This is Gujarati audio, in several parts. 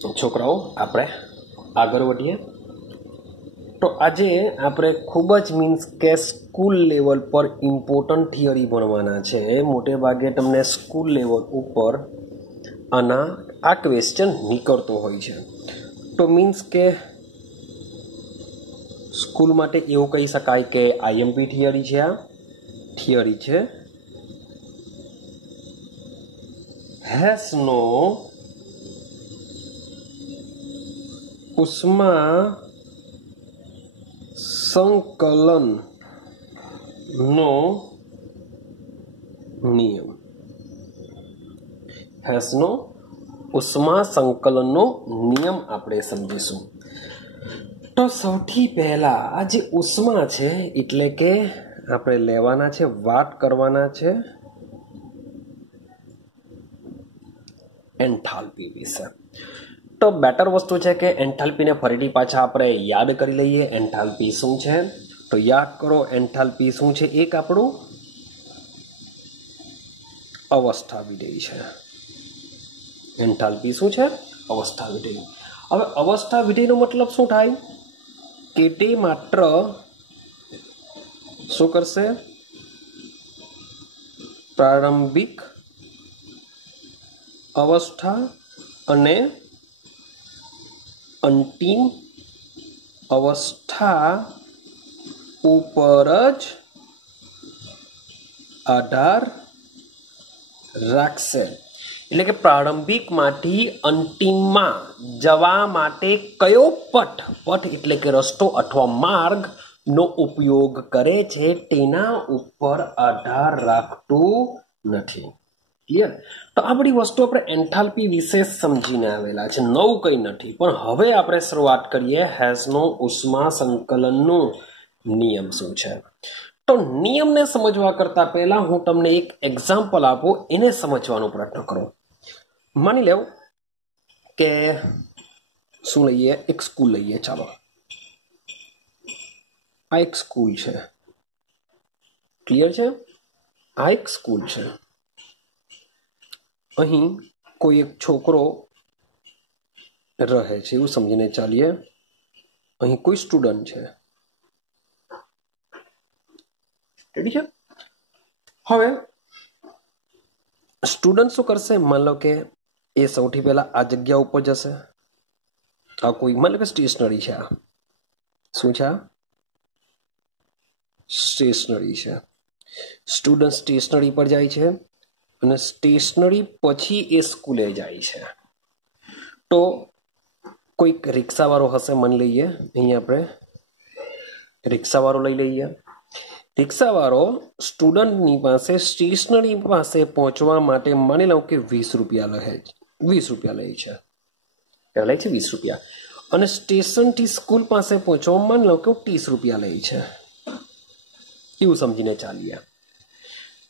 છોકરાઓ આપણે આગળ વધીએ તો આજે આપણે ખૂબ જ મીન્સ કે સ્કૂલ લેવલ પર ઇમ્પોર્ટન્ટ થિયરી ભણવાના છે. મોટે ભાગે તમને સ્કૂલ લેવલ ઉપર આ ક્વેશ્ચન નીકળતો હોય છે. તો મીન્સ કે સ્કૂલ માટે એવું કહી શકાય કે આઈએમપી થિયરી છે. આ થિયરી છે હેસનો ઉષ્મા સંકલનનો નિયમ. હેસનો ઉષ્મા સંકલનનો નિયમ આપણે સમજીશું. તો સૌથી પહેલા આ જે ઉષ્મા છે એટલે કે આપણે લેવાના છે, વાત કરવાના છે એન્થાલ્પી વિશે. તો બેટર વસ્તુ છે કે એન્થાલ્પીને ફરીથી પાછા આપણે યાદ કરી લઈએ. એન્થાલ્પી શું છે? તો યાદ કરો એન્થાલ્પી શું છે? એક આપણું અવસ્થા વિધેય છે. એન્થાલ્પી શું છે? અવસ્થા વિધેય. હવે અવસ્થા વિધેયનો મતલબ શું થાય કે તે માત્ર શું કરશે? પ્રારંભિક અવસ્થા અને અંતિમ અવસ્થા ઉપર જ આધાર રાખશે. એટલે કે પ્રારંભિકમાંથી અંતિમમાં જવા માટે કયો પથ એટલે કે રસ્તો અથવા માર્ગનો ઉપયોગ કરે છે તેના ઉપર આધાર રાખતું નથી. ક્લિયર? તો આ બધી વસ્તુ આપણે એન્થાલ્પી વિશે સમજીને આવેલા છે, નવું કંઈ નથી. પણ હવે આપણે શરૂઆત કરીએ હેસનો ઉષ્મા સંકલનનો નિયમ શું છે. તો નિયમને સમજવા કરતા પહેલા હું તમને એક એક્ઝામ્પલ આપું, એને સમજવાનો પ્રયત્ન કરો. માની લેવ કે શું લઈએ? એક સ્કૂલ લઈએ. ચાલો, આ એક સ્કૂલ છે. ક્લિયર છે? આ એક સ્કૂલ છે. અહીં કોઈ એક છોકરો રહે છે એવું સમજીને ચાલીએ. અહીં કોઈ સ્ટુડન્ટ છે. રેડી છે? હવે સ્ટુડન્ટ શું કરશે? માન લો કે એ સૌથી પહેલા આ જગ્યા ઉપર જશે. આ કોઈ માન લો કે સ્ટેશનરી છે. આ શું છે? આ સ્ટેશનરી છે. સ્ટુડન્ટ સ્ટેશનરી પર જાય છે અને સ્ટેશનરી પછી એ સ્કૂલે જાય છે. તો કોઈક રિક્ષાવાળો હશે, માની લઈએ. અહીંયા આપણે રિક્ષાવાળો લઈ લઈએ. રિક્ષાવાળો સ્ટુડન્ટની પાસે સ્ટેશનરી પાસે પહોંચવા માટે માની લઉં કે 20 રૂપિયા લે છે. 20 રૂપિયા લે છે. લે છે 20 રૂપિયા. અને સ્ટેશનથી સ્કૂલ પાસે પહોંચવા માની લઉં કે 30 રૂપિયા લે છે. એવું સમજીને ચાલીએ.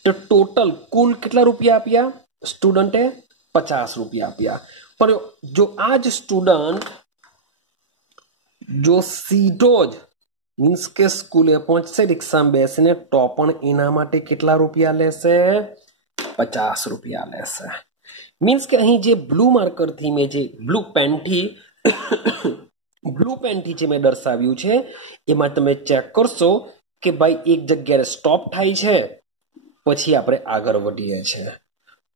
તો ટોટલ કુલ કેટલા રૂપિયા આપ્યા? સ્ટુડન્ટે 50 રૂપિયા આપ્યા. પણ જો આ જ સ્ટુડન્ટ જો સીધો જ મીન્સ કે સ્કૂલે પહોંચશે રિક્ષામાં બેસીને, તો પણ એના માટે કેટલા રૂપિયા લેશે? 50 રૂપિયા લેશે. મીન્સ કે અહીં જે બ્લુ માર્કરથી મેં જે બ્લુ પેનથી જે મેં દર્શાવ્યું છે એમાં તમે ચેક કરશો કે ભાઈ એક જગ્યાએ સ્ટોપ થાય છે, પછી આપણે આગળ વધીએ છીએ.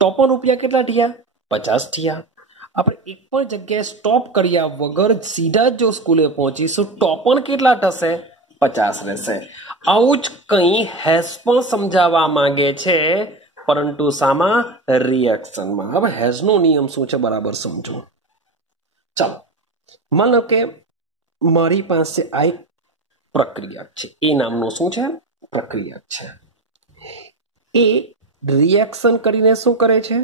તો પણ રૂપિયા કેટલા થયા? 50 થયા. આપણે એક પણ જગ્યાએ સ્ટોપ કર્યા વગર સીધા જો સ્કૂલે પહોંચીશું તો પણ કેટલા થશે? 50 રહેશે. આવું જ કંઈ હેસ પણ સમજાવવા માંગે છે, પરંતુ સામા? રિએક્શનમાં. હવે હેસનો નિયમ શું છે બરાબર સમજો. ચાલો, માન લો કે મારી પાસે આ એક પ્રક્રિયા છે. એ નામનો શું છે? પ્રક્રિયા છે. એ રિએક્શન કરીને શું કરે છે?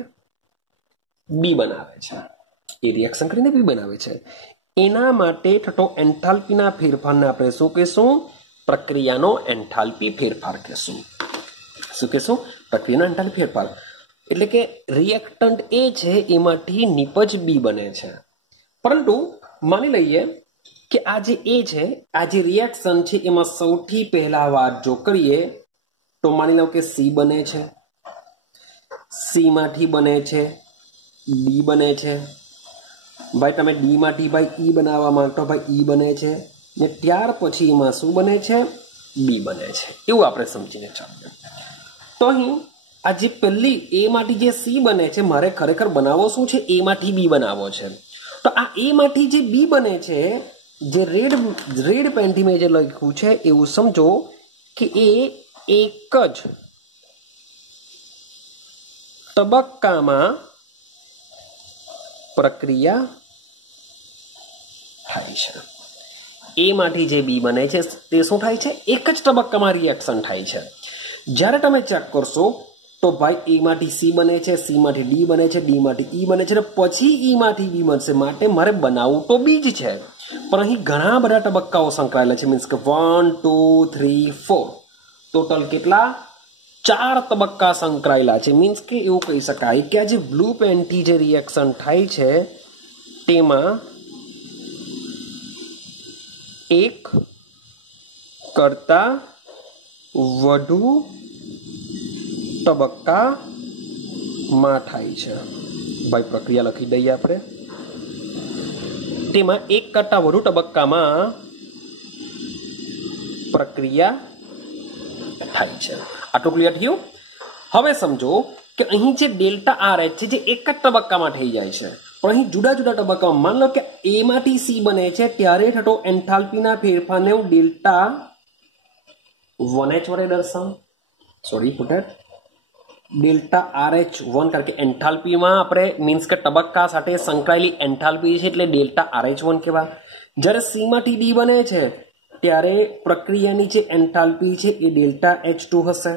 બી બનાવે છે. એ રિએક્શન કરીને બી બનાવે છે. એના માટે થતો એન્થાલ્પીના ફેરફારને આપણે શું કહીશું? પ્રક્રિયાનો એન્થાલ્પી ફેરફાર કહીશું. શું કહીશું? પ્રક્રિયાનો એન્થાલ્પી ફેરફાર. એટલે કે રિએક્ટન્ટ એ છે, એમાંથી નિપજ બી બને છે. પરંતુ માની લઈએ કે આ જે એ છે, આ જે રિએક્શન છે, એમાં સૌથી પહેલા વાત જો કરીએ તો માની લો કે સી બને છે. સી માંથી બને છે બી બને છે. ભાઈ તમે ડી માંથી ભાઈ ઈ બનાવવા માંગતો ભાઈ ઈ બને છે ને ત્યાર પછી એમાં શું બને છે બી બને છે એવું આપણે સમજીને ચાલીએ તો અહીં આ જે પહેલી એ માંથી જે સી બને છે મારે ખરેખર બનાવવો શું છે એ માંથી બી બનાવવો છે તો આ એ માંથી જે બી બને છે જે રેડ પેનથી મેં જે લખ્યું છે એવું સમજો કે એ એક જ તબક્કામાં પ્રક્રિયા થાય છે એ માંથી જે બી બને છે તે શું થાય છે એક જ તબક્કામાં રિએક્શન થાય છે જ્યારે તમે ચેક કરશો તો ભાઈ એ માંથી સી બને છે સી માંથી ડી બને છે ડી માંથી ઈ બને છે પછી ઈ માંથી બી બનશે માટે મારે બનાવવું તો બી જ છે પણ અહીં ઘણા બધા તબક્કાઓ સંકળાયેલા છે મીન્સ કે 1 2 3 4 ટોટલ કેટલા 4 તબક્કા સંકળાયેલા છે મીન્સ કે એવું કહી શકાય કે આ જે બ્લુ પેનથી જે રિએક્શન થાય છે તેમાં એક કરતા વધુ તબક્કામાં થાય છે ભાઈ પ્રક્રિયા લખી દઈએ આપણે તેમાં એક કરતા વધુ તબક્કામાં પ્રક્રિયા થાય છે આટલું ક્લિયર થયું હવે સમજો કે અહીં જે ડેલ્ટા આર એચ છે જે એક જ તબક્કામાં થઈ જાય છે પણ અહીં જુદા જુદા તબક્કામાં માન લો કે એ માંથી સી બને છે ત્યારે થતો એન્થાલ્પીના ફેરફારને હું ડેલ્ટા 1h વડે દર્શાવું સોરી પુટર ડેલ્ટા RH1 કારણ કે એન્થાલ્પીમાં આપણે મીન્સ કે તબક્કા સાથે સંકળાયેલી એન્થાલ્પી છે એટલે ડેલ્ટા RH1 કહેવાય જ્યારે સી માંથી ડી બને છે ત્યારે પ્રક્રિયાની જે એન્થાલ્પી છે એ ડેલ્ટા H2 હશે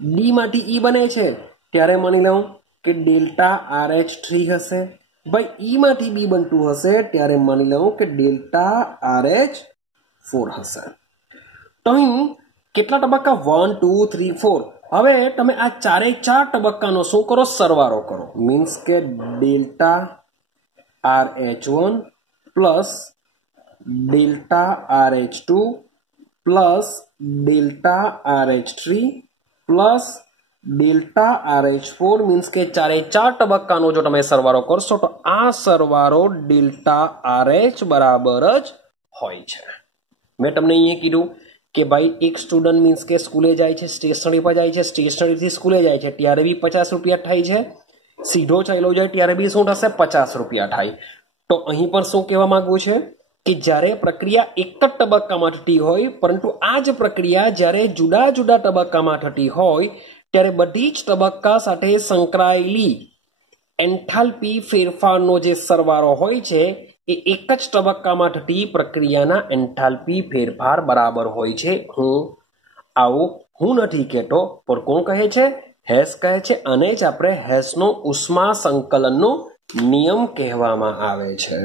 ડી માંથી ઈ બને છે ત્યારે માની લઉં કે ડેલ્ટા RH3 હશે ભાઈ ઈ માંથી બી બનતું હશે ત્યારે માની લઉં કે ડેલ્ટા RH4 હશે તો અહીં કેટલા તબક્કા 1 2 3 4 હવે તમે આ ચારે ચાર તબક્કાનો શું કરો સરવાળો કરો મીન્સ કે delta RH1 plus delta RH2 plus delta RH3 plus delta RH4 means કે ચારે ચાર તબક્કાનો જો તમે સરવાળો કરશો તો આ સરવાળો ડેલ્ટા RH બરાબર જ હોય છે મેં તમને અહીંયા કીધું કે ભાઈ એક સ્ટુડન્ટ મીન્સ કે સ્કૂલે જાય છે સ્ટેશનરી પર જાય છે સ્ટેશનરીથી સ્કૂલે જાય છે ત્યારે બી 50 રૂપિયા થાય છે સીધો ચાલ્યો જાય ત્યારે બી શું થશે 50 રૂપિયા થાય તો અહીં પણ શું કહેવા માંગુ છે કે જ્યારે પ્રક્રિયા એક જ તબક્કામાં થતી હોય પરંતુ આ જ પ્રક્રિયા જ્યારે જુદા જુદા તબક્કામાં થતી હોય ત્યારે બધી જ તબક્કા સાથે સંકળાયેલી એન્થાલ્પી ફેરફારનો જે સરવાળો હોય છે એ એક જ તબક્કામાં થતી પ્રક્રિયાના એન્થાલ્પી ફેરફાર બરાબર હોય છે હું નથી કહેતો પણ કોણ કહે છે હેસ કહે છે અને જ આપણે હેસનો ઉષ્મા સંકલનનો નિયમ કહેવામાં આવે છે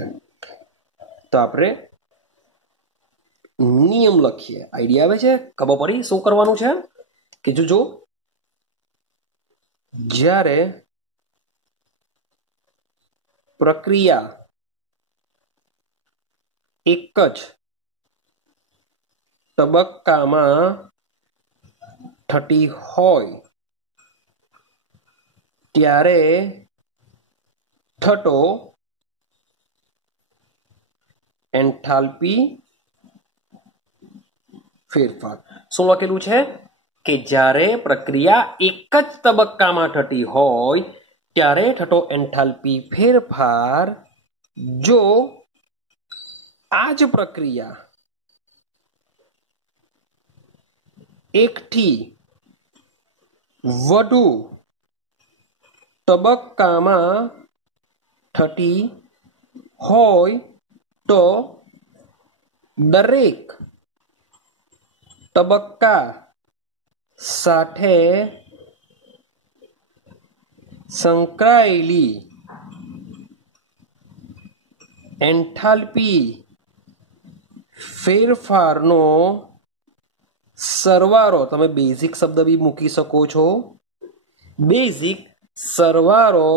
તો આપણે નિયમ લખીએ આઈડિયા આવે છે ખબર પડી શું કરવાનું છે કે જો જ્યારે પ્રક્રિયા એક જ તબક્કામાં થતી હોય ત્યારે થતો એન્થાલ્પી ફેરફાર શું લખેલું છે કે જ્યારે પ્રક્રિયા એક જ તબક્કામાં થતી હોય ત્યારે થતો એન્થાલ્પી ફેરફાર જો આ જ પ્રક્રિયા એકથી વધુ તબક્કામાં થતી હોય તો દરેક તબક્કા સાથે સંકળાયેલી એન્થાલ્પી ફેરફારનો સરવાળો તમે બેઝિક શબ્દ બી મૂકી શકો છો બેઝિક સરવાળો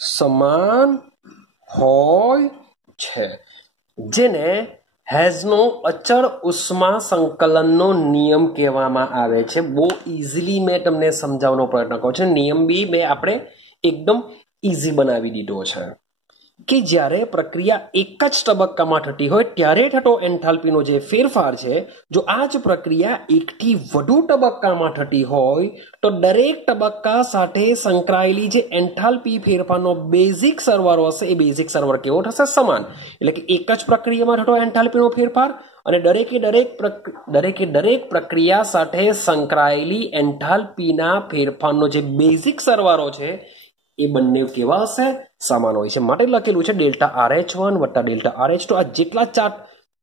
સમાન હોય છે જેને હેઝનો અચળ ઉષ્મા સંકલનનો નિયમ કહેવામાં આવે છે બહુ ઇઝીલી મેં તમને સમજાવવાનો પ્રયત્ન કર્યો છે નિયમ બી મેં આપણે એકદમ ઇઝી બનાવી દીધો છે કે જ્યારે પ્રક્રિયા એક જ તબક્કામાં થતી હોય ત્યારે થતો એન્થાલ્પીનો જે ફેરફાર છે, જો આ જ પ્રક્રિયા એકથી વધુ તબક્કામાં થતી હોય તો દરેક તબક્કા સાથે સંકળાયેલી જે એન્થાલ્પી ફેરફારનો બેઝિક સરવાળો હશે એ બેઝિક સરવાળો કેવો થશે? સમાન. એટલે કે એક જ પ્રક્રિયામાં થતો એન્થાલ્પીનો ફેરફાર અને દરેકે દરેક પ્રક્રિયા સાથે સંકળાયેલી એન્થાલ્પીના ફેરફારનો જે બેઝિક સરવાળો છે એ બંને કેવા હશે? સમાન હોય છે. માટે લખેલું છે ડેલ્ટા RH1 વત્તા ડેલ્ટા RH2. આ જેટલા ચાર,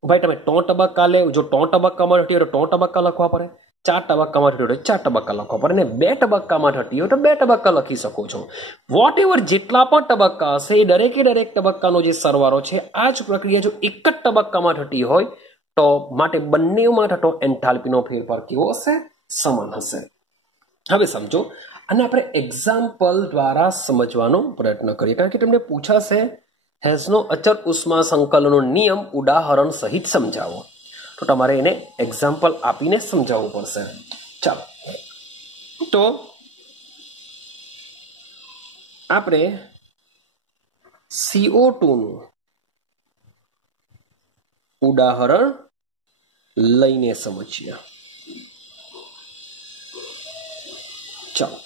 ભાઈ તમે 3 તબક્કા લે, જો 3 તબક્કામાં થતી હોય તો 3 તબક્કા લખવા પડે, 4 તબક્કામાં થતી હોય તો 4 તબક્કા લખવા પડે, અને 2 તબક્કામાં થતી હોય તો 2 તબક્કા લખી શકો છો. વોટ એવર જેટલા પણ તબક્કા હશે એ દરેકે દરેક તબક્કાનો જે સરવાળો છે, આ જ પ્રક્રિયા જો એક જ તબક્કામાં થતી હોય તો માટે બંનેમાં થતો એન્થાલ્પીનો ફેરફાર કેવો હશે? સમાન હશે. હવે સમજો, અને આપણે એક્ઝામ્પલ દ્વારા સમજવાનો પ્રયત્ન કરીએ, કારણ કે તમને પૂછાશે હેઝનો અચળ ઉષ્મા સંકલનનો નિયમ ઉદાહરણ સહિત સમજાવો, તો તમારે એને એક્ઝામ્પલ આપીને સમજાવવું પડશે. ચાલો, તો આપણે CO2 નું ઉદાહરણ લઈને સમજીએ. ચાલો,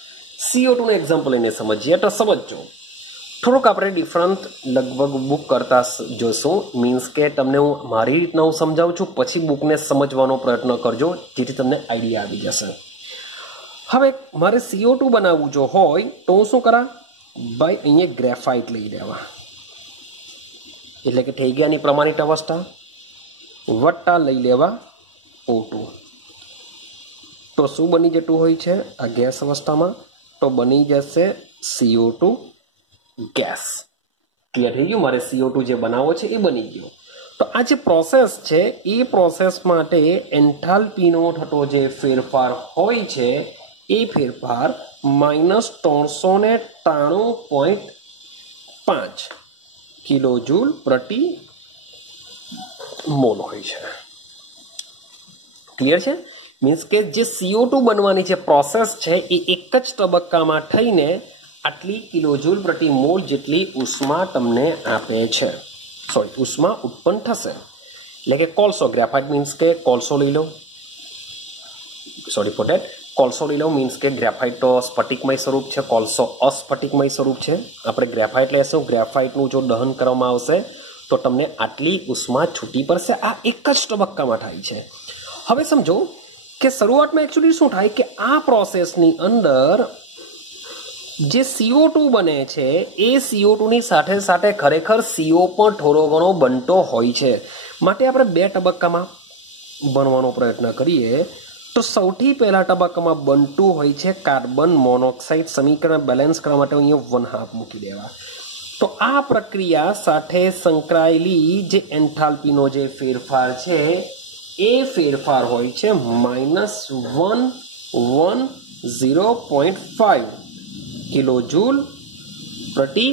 CO2 નું એક્ઝામ્પલ લઈને સમજીએ. તો સમજો, થોડુંક આપણે ડિફરન્ટ લગભગ બુક કરતા જોશું. મીન્સ કે તમને હું મારી રીતના હું સમજાવું છું, પછી બુકને સમજવાનો પ્રયત્ન કરજો, જેથી તમને આઈડિયા આવી જશે. હવે મારે CO2 બનાવવું જો હોય તો હું શું કરા? ભાઈ અહીંયા ગ્રેફાઇટ લઈ લેવા, એટલે કે થઈ ગયાની પ્રમાણિત અવસ્થા, વત્તા લઈ લેવા O2. તો શું બની જતું હોય છે આ ગેસ અવસ્થામાં? તો બની જશે CO2 ગેસ. ક્લિયર થઈ ગયું? મારે CO2 જે બનાવવો છે એ બની ગયો. તો આ જે પ્રોસેસ છે એ પ્રોસેસ માટે એન્થાલ્પીનો થતો જે ફેરફાર હોય છે એ ફેરફાર -393.5 કિલોજૂલ પ્રતિ મોલ હોય છે. ક્લિયર છે? મીન્સ કે જે CO2 બનવાની જે પ્રોસેસ છે એ એક જ તબક્કામાં થઈને આટલી કિલોજૂલ પ્રતિ મોલ જેટલી ઉષ્મા તમને આપે છે, ઉષ્મા ઉત્પન્ન થશે. એટલે કે કોલસો, ગ્રેફાઇટ મીન્સ કે કોલસો લઈ લો, કોલસો લઈ લો. મીન્સ કે ગ્રેફાઇટ તો સ્ફટિકમય સ્વરૂપ છે, કોલસો અસ્ફટિકમય સ્વરૂપ છે. આપણે ગ્રેફાઇટ લેશું, ગ્રેફાઇટનું જો દહન કરવામાં આવશે તો તમને આટલી ઉષ્મા છૂટી પડશે. આ એક જ તબક્કામાં થાય છે. હવે સમજો કે શરૂઆતમાં એકચ્યુઅલી શું થાય કે આ પ્રોસેસની અંદર જે CO2 બને છે એ CO2 ની સાથે સાથે ખરેખર CO પણ થોડો ઘણો બનતો હોય છે. માટે આપણે 2 તબક્કામાં બનવાનો પ્રયત્ન કરીએ તો સૌથી પહેલા તબક્કામાં બનતું હોય છે કાર્બન મોનોક્સાઇડ. સમીકરણ બેલેન્સ કરવા માટે અહીંયા 1/2 મૂકી દેવા. તો આ પ્રક્રિયા સાથે સંકળાયેલી જે એન્થાલ્પીનો જે ફેરફાર છે એ ફેરફાર હોય છે -110.5 કિલોજૂલ પ્રતિ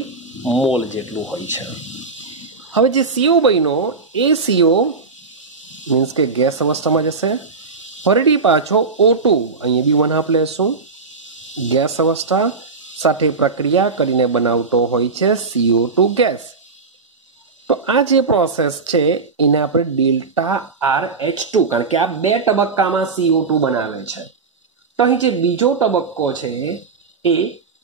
મોલ જેટલું હોય છે. હવે જે CO બન્યો એ CO મીન્સ કે ગેસ અવસ્થામાં જશે, ફરીથી પાછો O2 અહીંયા બી 1/2 લેશું, ગેસ અવસ્થા સાથે પ્રક્રિયા કરીને બનાવતો હોય છે CO2 ગેસ. તો આ જે પ્રોસેસ છે એને આપણે ડેલ્ટા RH2, કારણ કે આ 2 તબક્કામાં CO2 બનાવે છે. તો અહીં જે બીજો તબક્કો છે એ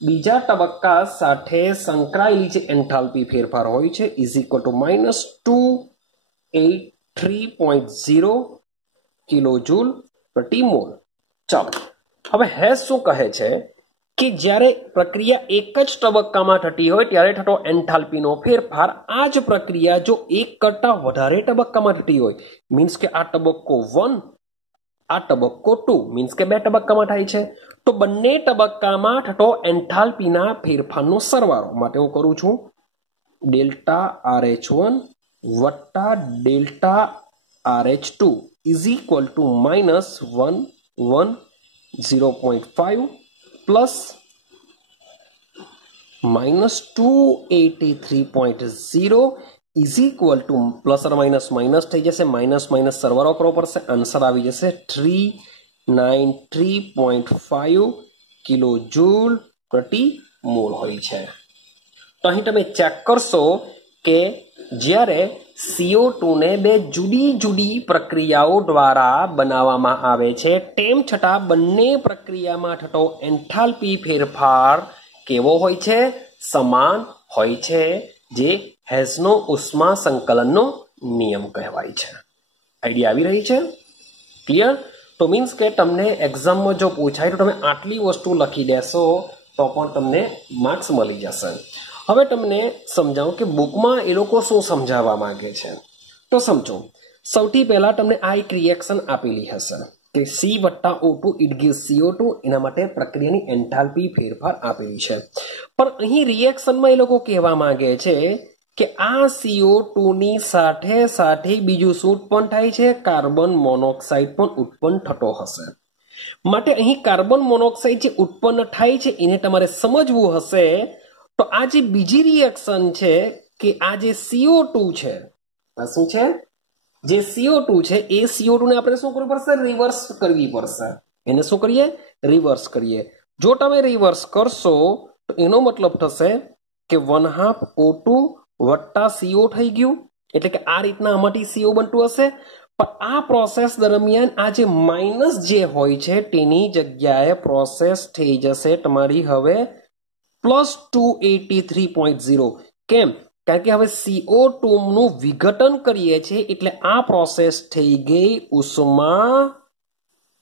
બીજા તબક્કા સાથે સંકળાયેલી જે એન્થાલ્પી ફેરફાર હોય છે -283.0 કિલોજૂલ પ્રતિ મોલ. ચાલો, હવે હેસ શું કહે છે કે જ્યારે પ્રક્રિયા એક જ તબક્કામાં થતી હોય ત્યારે થતો એન્થાલ્પીનો ફેરફાર આ જ પ્રક્રિયા જો એક કરતાં વધારે તબક્કામાં થતી હોય, મીન્સ કે આ તબક્કો 1, આ તબક્કો 2, મીન્સ કે 2 તબક્કામાં થાય છે, તો બંને તબક્કામાં થતો એન્થાલ્પીના ફેરફારનો સરવાળો. માટે હું કરું છું ડેલ્ટા RH1 વત્તા delta RH2 is equal to -110.5 plus -283.0 is equal to plus or minus થઈ જશે, માઇનસ સરવાળો કરવો પડશે, આન્સર આવી જશે 393.5 કિલોજૂલ પ્રતિ મોલ હોય છે. તો અહીં તમે ચેક કરશો કે જ્યારે CO2 ને બે જુદી જુદી પ્રક્રિયાઓ દ્વારા બનાવવામાં આવે છે તેમ છતાં બંને પ્રક્રિયામાં થતો એન્થાલ્પી ફેરફાર કેવો હોય છે? સમાન હોય છે, જે હેસનો ઉષ્મા સંકલનનો નિયમ કહેવાય છે. આઈડિયા આવી રહી છે? ક્લિયર? તો મીન્સ કે તમને એક્ઝામમાં જો પૂછાય તો તમે આટલી વસ્તુ લખી દેશો તો પણ તમને માર્ક્સ મળી જશે. હવે તમને સમજાવું કે બુકમાં એ લોકો શું સમજાવવા માંગે છે. તો સમજો, સૌથી પહેલા તમને આ એક રિએક્શન આપેલી હશે કે C+O2 ઇટ ગિવ્સ CO2. એના માટે પ્રક્રિયાની એન્થાલ્પી ફેરફાર આપેલી છે. પણ અહીં રિએક્શનમાં એ લોકો કહેવા માંગે છે કે આ CO2 ની સાથે સાથે બીજું શું ઉત્પન્ન થાય છે? કાર્બન મોનોક્સાઇડ પણ ઉત્પન્ન થતો હશે. માટે અહીં કાર્બન મોનોક્સાઇડ જે ઉત્પન્ન થાય છે એને તમારે સમજવું હશે. તો આ જે બીજી રિએક્શન છે કે આ જે CO2 છે, આ શું છે? જે CO2 છે એ CO2 ને આપણે શું કરવું પડશે? રિવર્સ કરવી પડશે. એને શું કરીએ? રિવર્સ કરીએ. જો તમે રિવર્સ કરશો તો એનો મતલબ થશે કે 1/2 O2 વત્તા CO થઈ ગયું. એટલે કે આ રીતના આમાંથી CO બનતું હશે. પણ આ પ્રોસેસ દરમિયાન આ જે માઇનસ જે હોય છે તેની જગ્યાએ પ્રોસેસ થઈ જશે તમારી હવે +283.0. કેમ? કારણ કે હવે CO2 નું વિઘટન કરીએ છીએ એટલે આ પ્રોસેસ થઈ ગઈ ઉષ્મા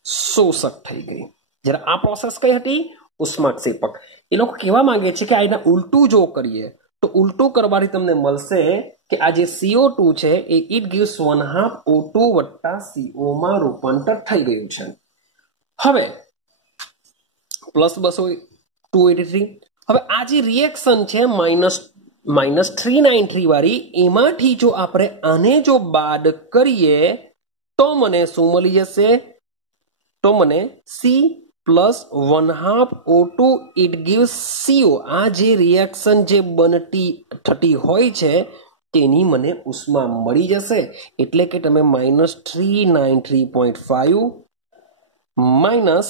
શોષક થઈ ગઈ. જ્યારે આ પ્રોસેસ કઈ હતી? ઉષ્માક્ષેપક. એ લોકો કહેવા માંગે છે કે આ એના ઉલટું જો કરીએ તો ઉલટું કરવાથી તમને મળશે કે આ જે CO2 છે એ ઇટ ગિવ્સ 1/2 O2 વત્તા CO માં રૂપાંતર થઈ ગયું છે. હવે +283. હવે આ જે રિએક્શન છે -393 વાળી, એમાંથી જો આપણે આને જો બાદ કરીએ તો મને શું મળી જશે? તો મને C+1/2 O2 it gives CO. આ જે રિએક્શન જે બનતી થતી હોય છે તેની મને ઉષ્મા મળી જશે. એટલે કે તમે -393.5 માઇનસ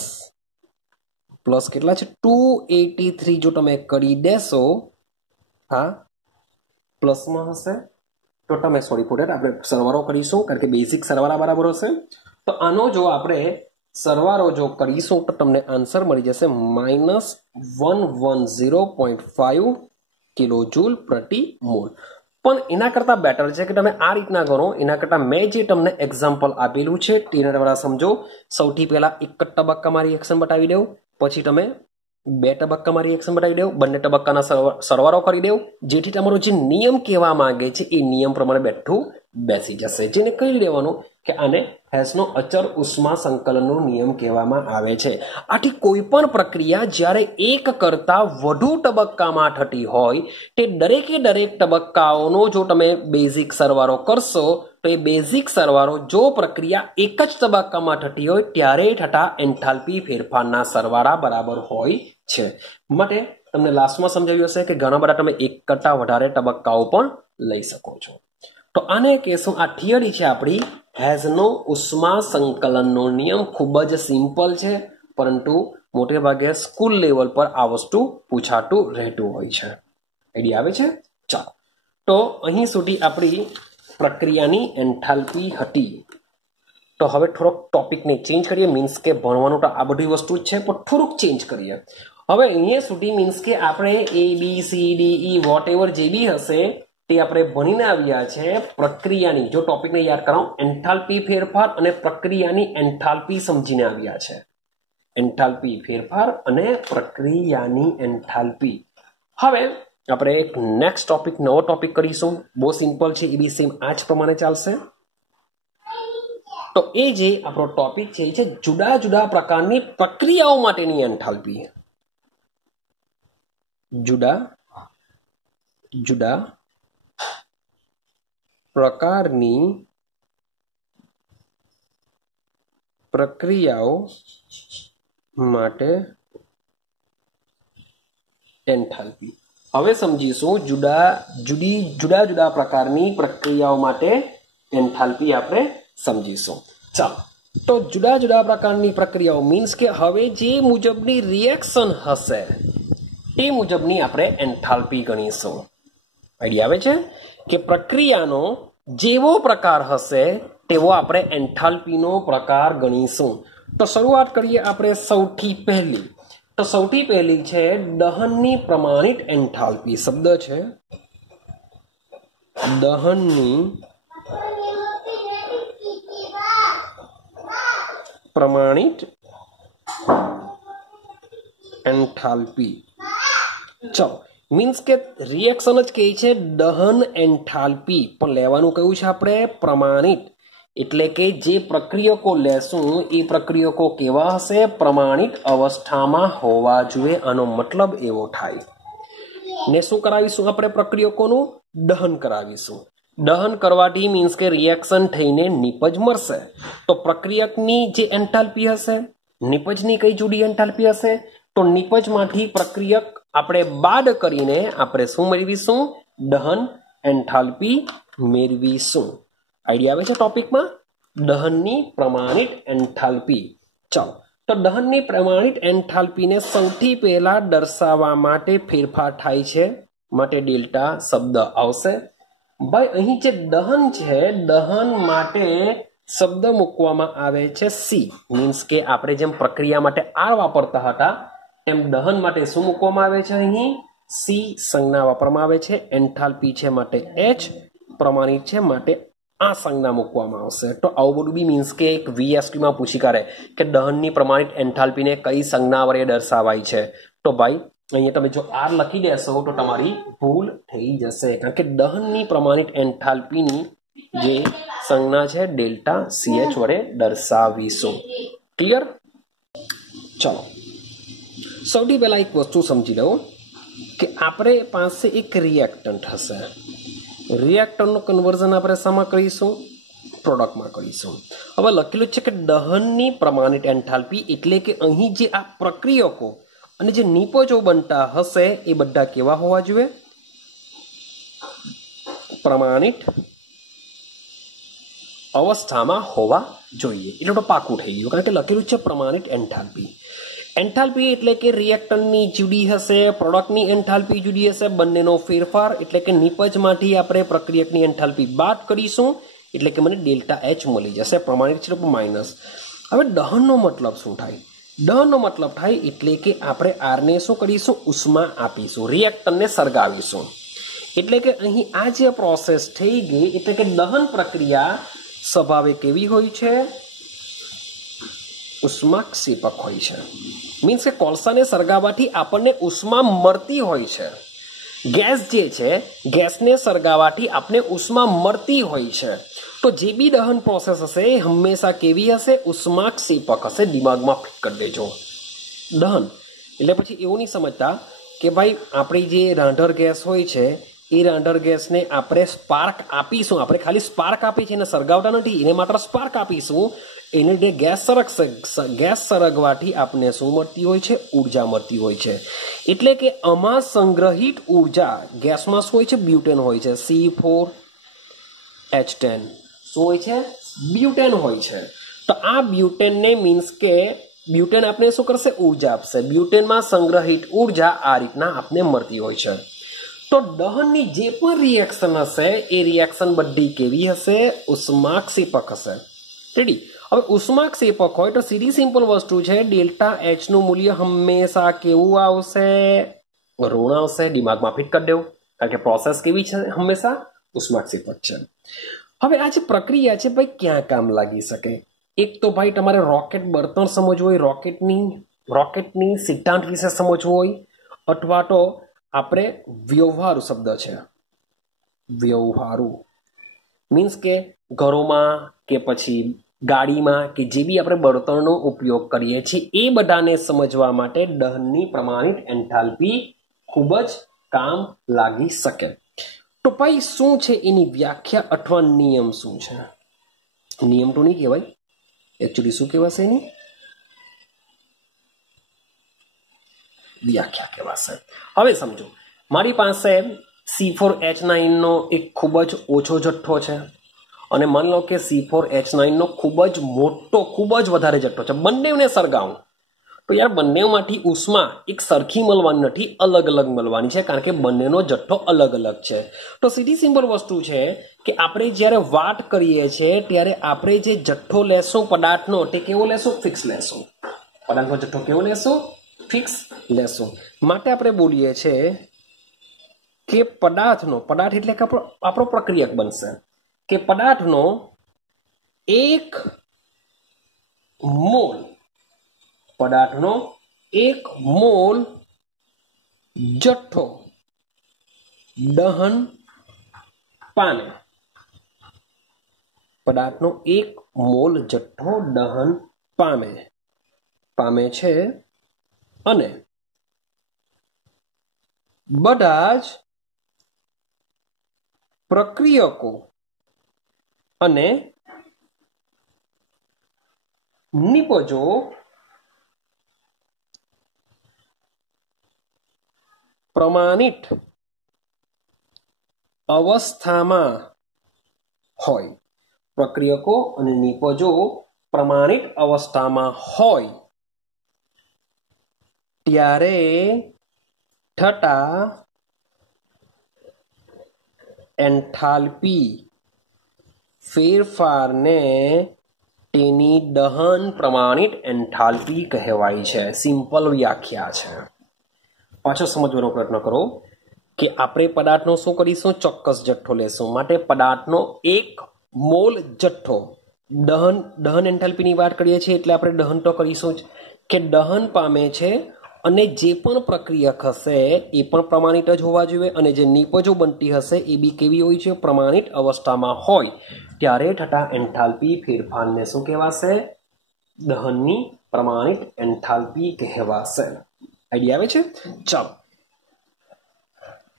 પ્લસ કેટલા છે 283 જો તમે કરી દેશો, હા પ્લસમાં હશે તો તમે આપણે સરવાળો કરીશું કારણ કે બેઝિક સરવાળા બરાબર હશે. તો આનો જો આપણે સરવાળો જો કરીશું તો તમને આન્સર મળી જશે -110.5 કિલોજૂલ પ્રતિ મોલ. પણ એના કરતાં બેટર છે કે તમે આ રીતના ગણો. એના કરતાં મેં જે તમને એક્ઝામ્પલ આપેલું છે તેના દ્વારા સમજો. સૌથી પહેલા એક જ તબક્કામાં રિએક્શન બતાવી દઉં, પછી તમે 2 તબક્કામાં રિએક્શન બતાવી દઉં, બંને તબક્કાના સરવાળો કરી દઉં, જેથી તમારો જે નિયમ કહેવા માંગે છે એ નિયમ પ્રમાણે બેસી જશે. જેને કહી દેવાનું કે આને હેસનો અચળ ઉષ્મા સંકલનનો નિયમ કહેવામાં આવે છે. આથી કોઈ પણ પ્રક્રિયા જ્યારે એક કરતાં વધુ તબક્કામાં થતી હોય તે દરેકે દરેક તબક્કાઓનો જો તમે બેઝિક સરવાળો કરશો તો એ બેઝિક સરવાળો જો પ્રક્રિયા એક જ તબક્કામાં થતી હોય ત્યારે થતા એન્થાલ્પી ફેરફારના સરવાળા બરાબર હોય છે. માટે તમને લાસ્ટમાં સમજાવ્યું હશે કે ઘણા બધા તમે એક કરતાં વધારે તબક્કાઓ પણ લઈ શકો છો. તો આને કહેશું, આ થિયરી છે આપણી હેસનો ઉષ્મા સંકલનનો નિયમ. ખૂબ જ સિમ્પલ છે, પરંતુ મોટે ભાગે સ્કૂલ લેવલ પર આ વસ્તુ પૂછાતું રહેતું હોય છે. આઈડિયા આવે છે? ચાલો, તો અહીં સુધી આપણી પ્રક્રિયાની એન્થાલ્પી હતી. તો હવે થોડોક ટોપિકને ચેન્જ કરીએ. મીન્સ કે ભણવાનું તો આ બધી વસ્તુ જ છે પણ થોડુંક ચેન્જ કરીએ. હવે અહીંયા સુધી મીન્સ કે આપણે ABCDE વોટ એવર જે બી હશે તે આપણે ભણીને આવ્યા છે પ્રક્રિયાની. જો ટોપિકને યાદ કરાવો, એન્થાલ્પી ફેરફાર અને પ્રક્રિયાની એન્થાલ્પી સમજીને આવ્યા છે. એન્થાલ્પી ફેરફાર અને પ્રક્રિયાની એન્થાલ્પી. હવે આપણે એક નેક્સ્ટ ટોપિક, નવો ટોપિક કરીશું. બહુ સિમ્પલ છે, એ બી સેમ આ જ પ્રમાણે ચાલશે. તો એ જે આપણો ટોપિક છે એ છે જુદા જુદા પ્રકારની પ્રક્રિયાઓ માટેની એન્થાલ્પી. જુદા જુદા પ્રકારની પ્રક્રિયાઓ માટે એન્થાલ્પી. હવે સમજીશું જુદા જુદા પ્રકારની પ્રક્રિયાઓ માટે એન્થાલ્પી આપણે સમજીશું. ચાલો, તો જુદા જુદા પ્રકારની પ્રક્રિયાઓ મીન્સ કે હવે જે મુજબની રિએક્શન હશે તે મુજબની આપણે એન્થાલ્પી ગણીશું. આઈડિયા આવે છે કે પ્રક્રિયાનો જેવો પ્રકાર હશે તેવો આપણે એન્થાલ્પીનો પ્રકાર ગણીશું. તો શરૂઆત કરીએ આપણે સૌથી પહેલી. તો સૌથી પહેલી છે દહનની પ્રમાણિત એન્થાલ્પી. શબ્દ છે દહનની પ્રમાણિત એન્થાલ્પી. ચલો, મીન્સ કે રિએક્શન જ કહે છે દહન એન્થાલ્પી, પણ લેવાનું કયું છે આપણે? પ્રમાણિત. એટલે કે જે પ્રક્રિયકો લેશું એ પ્રક્રિયકો કેવા હશે? પ્રમાણિત અવસ્થામાં હોવા જોઈએ. આનો મતલબ એવો થાય. ને શું કરાવીશું આપણે? પ્રક્રિયકોનું દહન કરાવીશું. દહન કરવાથી મીન્સ કે રિએક્શન થઈને નિપજ મળશે. તો પ્રક્રિયકની જે એન્થાલ્પી હશે, નિપજની કઈ જુદી એન્થાલ્પી હશે? તો નિપજમાંથી પ્રક્રિયક આપણે બાદ કરીને આપણે શું મેળવીશું? દહન એન્થાલ્પી મેળવીશું. આઈડિયા આવે છે ટોપિકમાં? દહનની પ્રમાણિત એન્થાલ્પી. ચાલો, તો દહનની પ્રમાણિત એન્થાલ્પીને સૌથી પહેલા દર્શાવવા માટે ફેરફાર થાય છે, માટે ડેલ્ટા શબ્દ આવશે. ભાઈ અહીં જે દહન છે, દહન માટે શબ્દ મૂકવામાં આવે છે સી. મીન્સ કે આપણે જેમ પ્રક્રિયા માટે આર વાપરતા હતા એમ દહન માટે શું મૂકવામાં આવે છે? અહીં સી સંજ્ઞા વાપરવામાં આવે છે. એન્થાલ્પી છે માટે એચ, પ્રમાણિત છે માટે આ સંજ્ઞા મૂકવામાં આવશે. તો આવું બધું બી મીન્સ કે એક VSQ માં પૂછી કાઢે કે દહનની પ્રમાણિત એન્થાલ્પીને કઈ સંજ્ઞા વડે દર્શાવાય છે. તો ભાઈ અહીંયા તમે જો આર લખી દેશો તો તમારી ભૂલ થઈ જશે, કારણ કે દહનની પ્રમાણિત એન્થાલ્પીની જે સંજ્ઞા છે ડેલ્ટા CH વડે દર્શાવીશું. ક્લિયર? ચલો, સૌથી પહેલા એક વસ્તુ સમજી લો કે આપણે પાસે એક રિએક્ટન્ટ હશે. રિએક્ટરનું કન્વર્ઝન આપણે શામાં કરીશું? પ્રોડક્ટમાં કરીશું. હવે લખેલું છે કે દહનની પ્રમાણિત એન્થાલ્પી, એટલે કે અહીં જે આ પ્રક્રિયકો અને જે નિપજો બનતા હશે એ બધા કેવા હોવા જોઈએ? પ્રમાણિત અવસ્થામાં હોવા જોઈએ. એટલે તો પાકું થઈ ગયું, કારણ કે લખેલું છે પ્રમાણિત એન્થાલ્પી. એન્થાલ્પી એટલે કે રિએક્ટન્ટની જુદી હશે, પ્રોડક્ટની એન્થાલ્પી જુદી હશે, બંનેનો ફેરફાર. એટલે કે નિપજમાંથી આપણે પ્રક્રિયકની એન્થાલ્પી બાદ કરીશું, એટલે કે મને ડેલ્ટા એચ મળી જશે. પ્રમાણિત છે માઇનસ. હવે દહનનો મતલબ શું થાય? દહનનો મતલબ થાય એટલે કે આપણે આરને શું કરીશું? ઉષ્મા આપીશું, રિએક્ટન્ટને સળગાવીશું. એટલે કે અહીં આ જે પ્રોસેસ થઈ ગઈ, એટલે કે દહન પ્રક્રિયા સ્વભાવે કેવી હોય છે? ઉષ્માક્ષેપક હોય છે. મીન્સ કે કોલસાને સળગાવવાથી આપણને ઉષ્મા મળતી હોય છે. ગેસ જે છે, ગેસને સળગાવવાથી આપણે ઉષ્મા મળતી હોય છે. તો જે બી દહન પ્રોસેસ હશે એ હંમેશા કેવી હશે? ઉષ્માક્ષેપક હશે. દિમાગમાં ફિટ કરી દેજો. દહન એટલે પછી એવું નહીં સમજતા કે ભાઈ આપણી જે રાંધર ગેસ હોય છે એ રાંધર ગેસને આપણે સ્પાર્ક આપીશું. આપણે ખાલી સ્પાર્ક આપી છે, એને સળગાવતા નથી, એને માત્ર સ્પાર્ક આપીશું. એને જે ગેસ સરકશે, ગેસ સરગવાથી આપને શું મળતી હોય છે? ઉર્જા મળતી હોય છે. એટલે કે આમાં સંગ્રહિત ઉર્જા, ગેસમાં શું હોય છે? બ્યુટેન હોય છે, C4H10. શું હોય છે? બ્યુટેન હોય છે. તો આ બ્યુટેનને મીન્સ કે બ્યુટેન આપણે શું કરશે? ઉર્જા આપશે. બ્યુટેનમાં સંગ્રહિત ઉર્જા આ રીતના આપને મળતી હોય છે. તો દહનની જે પણ રિએક્શન હશે એ રિએક્શન બધી કેવી હશે? ઉષ્માક્ષેપક હશે. રેડી? હવે ઉષ્માક્ષેપક હોય તો સીધી સિમ્પલ વસ્તુ છે, ડેલ્ટા એચ નું મૂલ્ય હંમેશા કેવું આવશે? ઋણ આવશે. દિમાગમાં ફિટ કરી દેવું, કારણ કે પ્રોસેસ કેવી છે? હંમેશા ઉષ્માક્ષેપક છે. હવે આ જે પ્રક્રિયા છે ભાઈ ક્યાં કામ લાગી શકે? એક તો ભાઈ તમારે રોકેટ બળતણ સમજવું હોય, રોકેટની સિદ્ધાંત વિશે સમજવું હોય, અથવા તો આપણે વ્યવહારુ શબ્દ છે, વ્યવહારુ મીન્સ કે ઘરોમાં કે પછી ગાડીમાં કે જે બી આપણે બળતણનો ઉપયોગ કરીએ છીએ એ બધાને સમજવા માટે દહનની પ્રમાણિત એન્થાલ્પી ખૂબ જ કામ લાગી શકે. તો ભાઈ શું છે એની વ્યાખ્યા અથવા નિયમ શું છે? નિયમ તો નહીં કહેવાય, એકચ્યુઅલી શું કહેવાશે? એની વ્યાખ્યા કહેવાશે. હવે સમજો, મારી પાસે C4H9 નો એક ખૂબ જ ઓછો જથ્થો છે અને માની લો કે C4H9 નો ખૂબ જ મોટો, ખૂબ જ વધારે જથ્થો છે. બંનેને સળગાવું તો યાર બંનેમાંથી ઉષ્મા એક સરખી મળવાની નથી, અલગ અલગ મળવાની છે, કારણ કે બંનેનો જથ્થો અલગ અલગ છે. તો સીધી સિમ્પલ વસ્તુ છે કે આપણે જ્યારે વાત કરીએ છીએ ત્યારે આપણે જે જથ્થો લેશું પદાર્થનો તે કેવો લેશું? ફિક્સ લેશું. પદાર્થનો જથ્થો કેવો લેશું? ફિક્સ લેશું. માટે આપણે બોલીએ છીએ કે પદાર્થ એટલે કે આપણો પ્રક્રિયક બનશે કે પદાર્થનો 1 મોલ જથ્થો દહન પામે. પદાર્થનો 1 મોલ જથ્થો દહન પામે છે અને બધા જ પ્રક્રિયકો અને નિપજો પ્રમાણિત અવસ્થામાં હોય. પ્રક્રિયકો અને નિપજો પ્રમાણિત અવસ્થામાં હોય ત્યારે થતા એન્થાલ્પી ફેરફારને તેની દહન પ્રમાણિત એન્થાલ્પી કહેવાય છે. સિમ્પલ વ્યાખ્યા છે. પાછો સમજવાનો પ્રયત્ન કરો કે આપણે પદાર્થનો શું કરીશું? ચોક્કસ જથ્થો લેશું. માટે પદાર્થનો 1 મોલ જથ્થો દહન એન્થાલ્પીની વાત કરીએ છીએ એટલે આપણે દહન તો કરીશું જ કે દહન પામે છે અને જે પણ પ્રક્રિયક હશે એ પણ પ્રમાણિત જ હોવા જોઈએ અને જે નિપજો બનતી હશે એ બી કેવી હોય છે? પ્રમાણિત અવસ્થામાં હોય ત્યારે થતા એન્થાલ્પી ફેરફારને શું કહેવાશે? દહનની પ્રમાણિત એન્થાલ્પી કહેવાશે. આઈડિયા આવે છે? ચાલો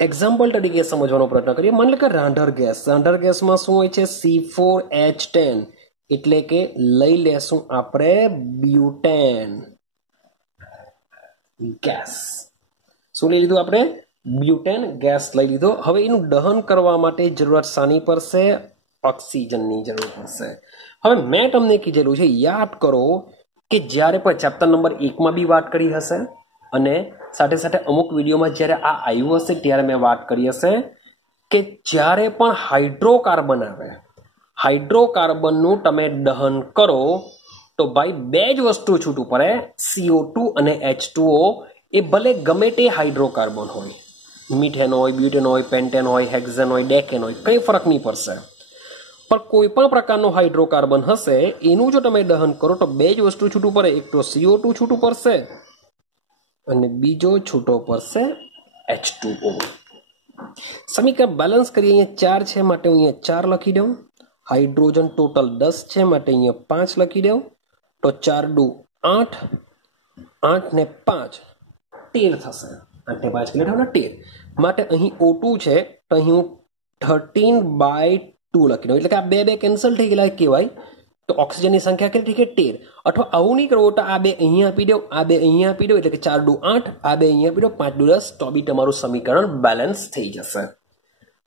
એક્ઝામ્પલ તરીકે સમજવાનો પ્રયત્ન કરીએ. માની લો કે રાંધણ ગેસમાં શું હોય છે? C4H10 એટલે કે લઈ લેશું આપણે બ્યુટેન ગેસ. શું લઈ લીધું આપણે? બ્યુટેન ગેસ લઈ લીધો. હવે એનું દહન કરવા માટે જરૂરત શાની પડશે? ઓક્સિજનની જરૂર પડશે. હવે મેં તમને કીધેલું છે, યાદ કરો કે જ્યારે પણ ચેપ્ટર નંબર 1માં બી વાત કરી હશે અને સાથે સાથે અમુક વિડીયોમાં જ્યારે આ આવ્યું હશે ત્યારે મેં વાત કરી હશે કે જ્યારે પણ હાઇડ્રોકાર્બન આવે, હાઇડ્રોકાર્બનનું તમે દહન કરો તો ભાઈ 2 જ વસ્તુ છૂટું પડે, CO2 અને H2O. એ ભલે ગમે તે હાઇડ્રોકાર્બન હોય, મિથેન હોય, બ્યુટેન હોય, પેન્ટેન હોય, હેક્ઝેન હોય, ડેકેન હોય, કંઈ ફરક નહીં પડશે. પણ કોઈ પણ પ્રકારનો હાઇડ્રોકાર્બન હશે એનું જો તમે દહન કરો તો 2 જ વસ્તુ છૂટું પડે. એક તો CO2 છૂટું પડશે અને બીજો છૂટો પડશે H2O. સમીકરણ બેલેન્સ કરીએ. અહીંયા 4 છે માટે હું અહીંયા 4 લખી દઉં. હાઇડ્રોજન ટોટલ 10 છે માટે અહીંયા 5 લખી દઉં. તો 4 દુ 8, 8 ને 5 13 થશે. 8 ને 5 કેટલા થવાના? 13. માટે અહીં O2 છે તો અહીં હું 13/2 લખી દઉં. એટલે કે આ 2 કેન્સલ થઈ ગયેલા કહેવાય. તો ઓક્સિજનની સંખ્યા કેટલી થઈ? 13. અથવા આવું નહીં કરવું તો આ 2 અહીંયા આપી દો, આ 2 અહીંયા આપી દો, એટલે કે 4 દુ 8, આ 2 અહીંયા આપી દો, 5 દુ 10, તો બી તમારું સમીકરણ બેલેન્સ થઈ જશે.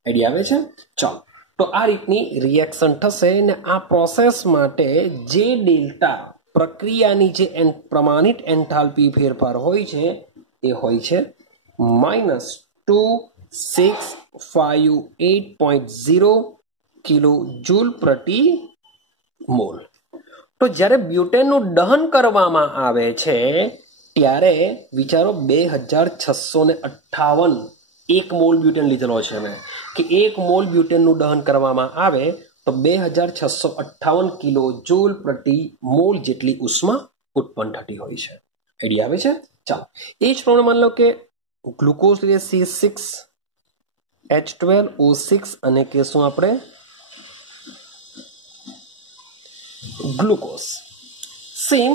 આઈડિયા આવે છે? ચાલો તો આ રીતની રિએક્શન થશે ને આ પ્રોસેસ માટે જે ડેલ્ટા પ્રક્રિયાની જે પ્રમાણિત એન્થાલ્પી ફેરફાર હોય છે એ હોય છે -2658.0 કિલો જૂલ પ્રતિ મોલ. તો જ્યારે બ્યુટેનનું દહન કરવામાં આવે છે ત્યારે વિચારો 2658 1 મોલ બ્યુટેન લીધેલો છે મેં કે 1 મોલ બ્યુટેનનું દહન કરવામાં આવે તો 2658 કિલો જૂલ પ્રતિ મોલ જેટલી ઉષ્મા ઉત્પન્ન થતી હોય છે. આઈડિયા આવે છે? ચાલો એ જ પ્રમાણે માની લો કે ગ્લુકોઝ લઈએ C6H12O6 અને કહેશું આપણે ગ્લુકોઝ. સેમ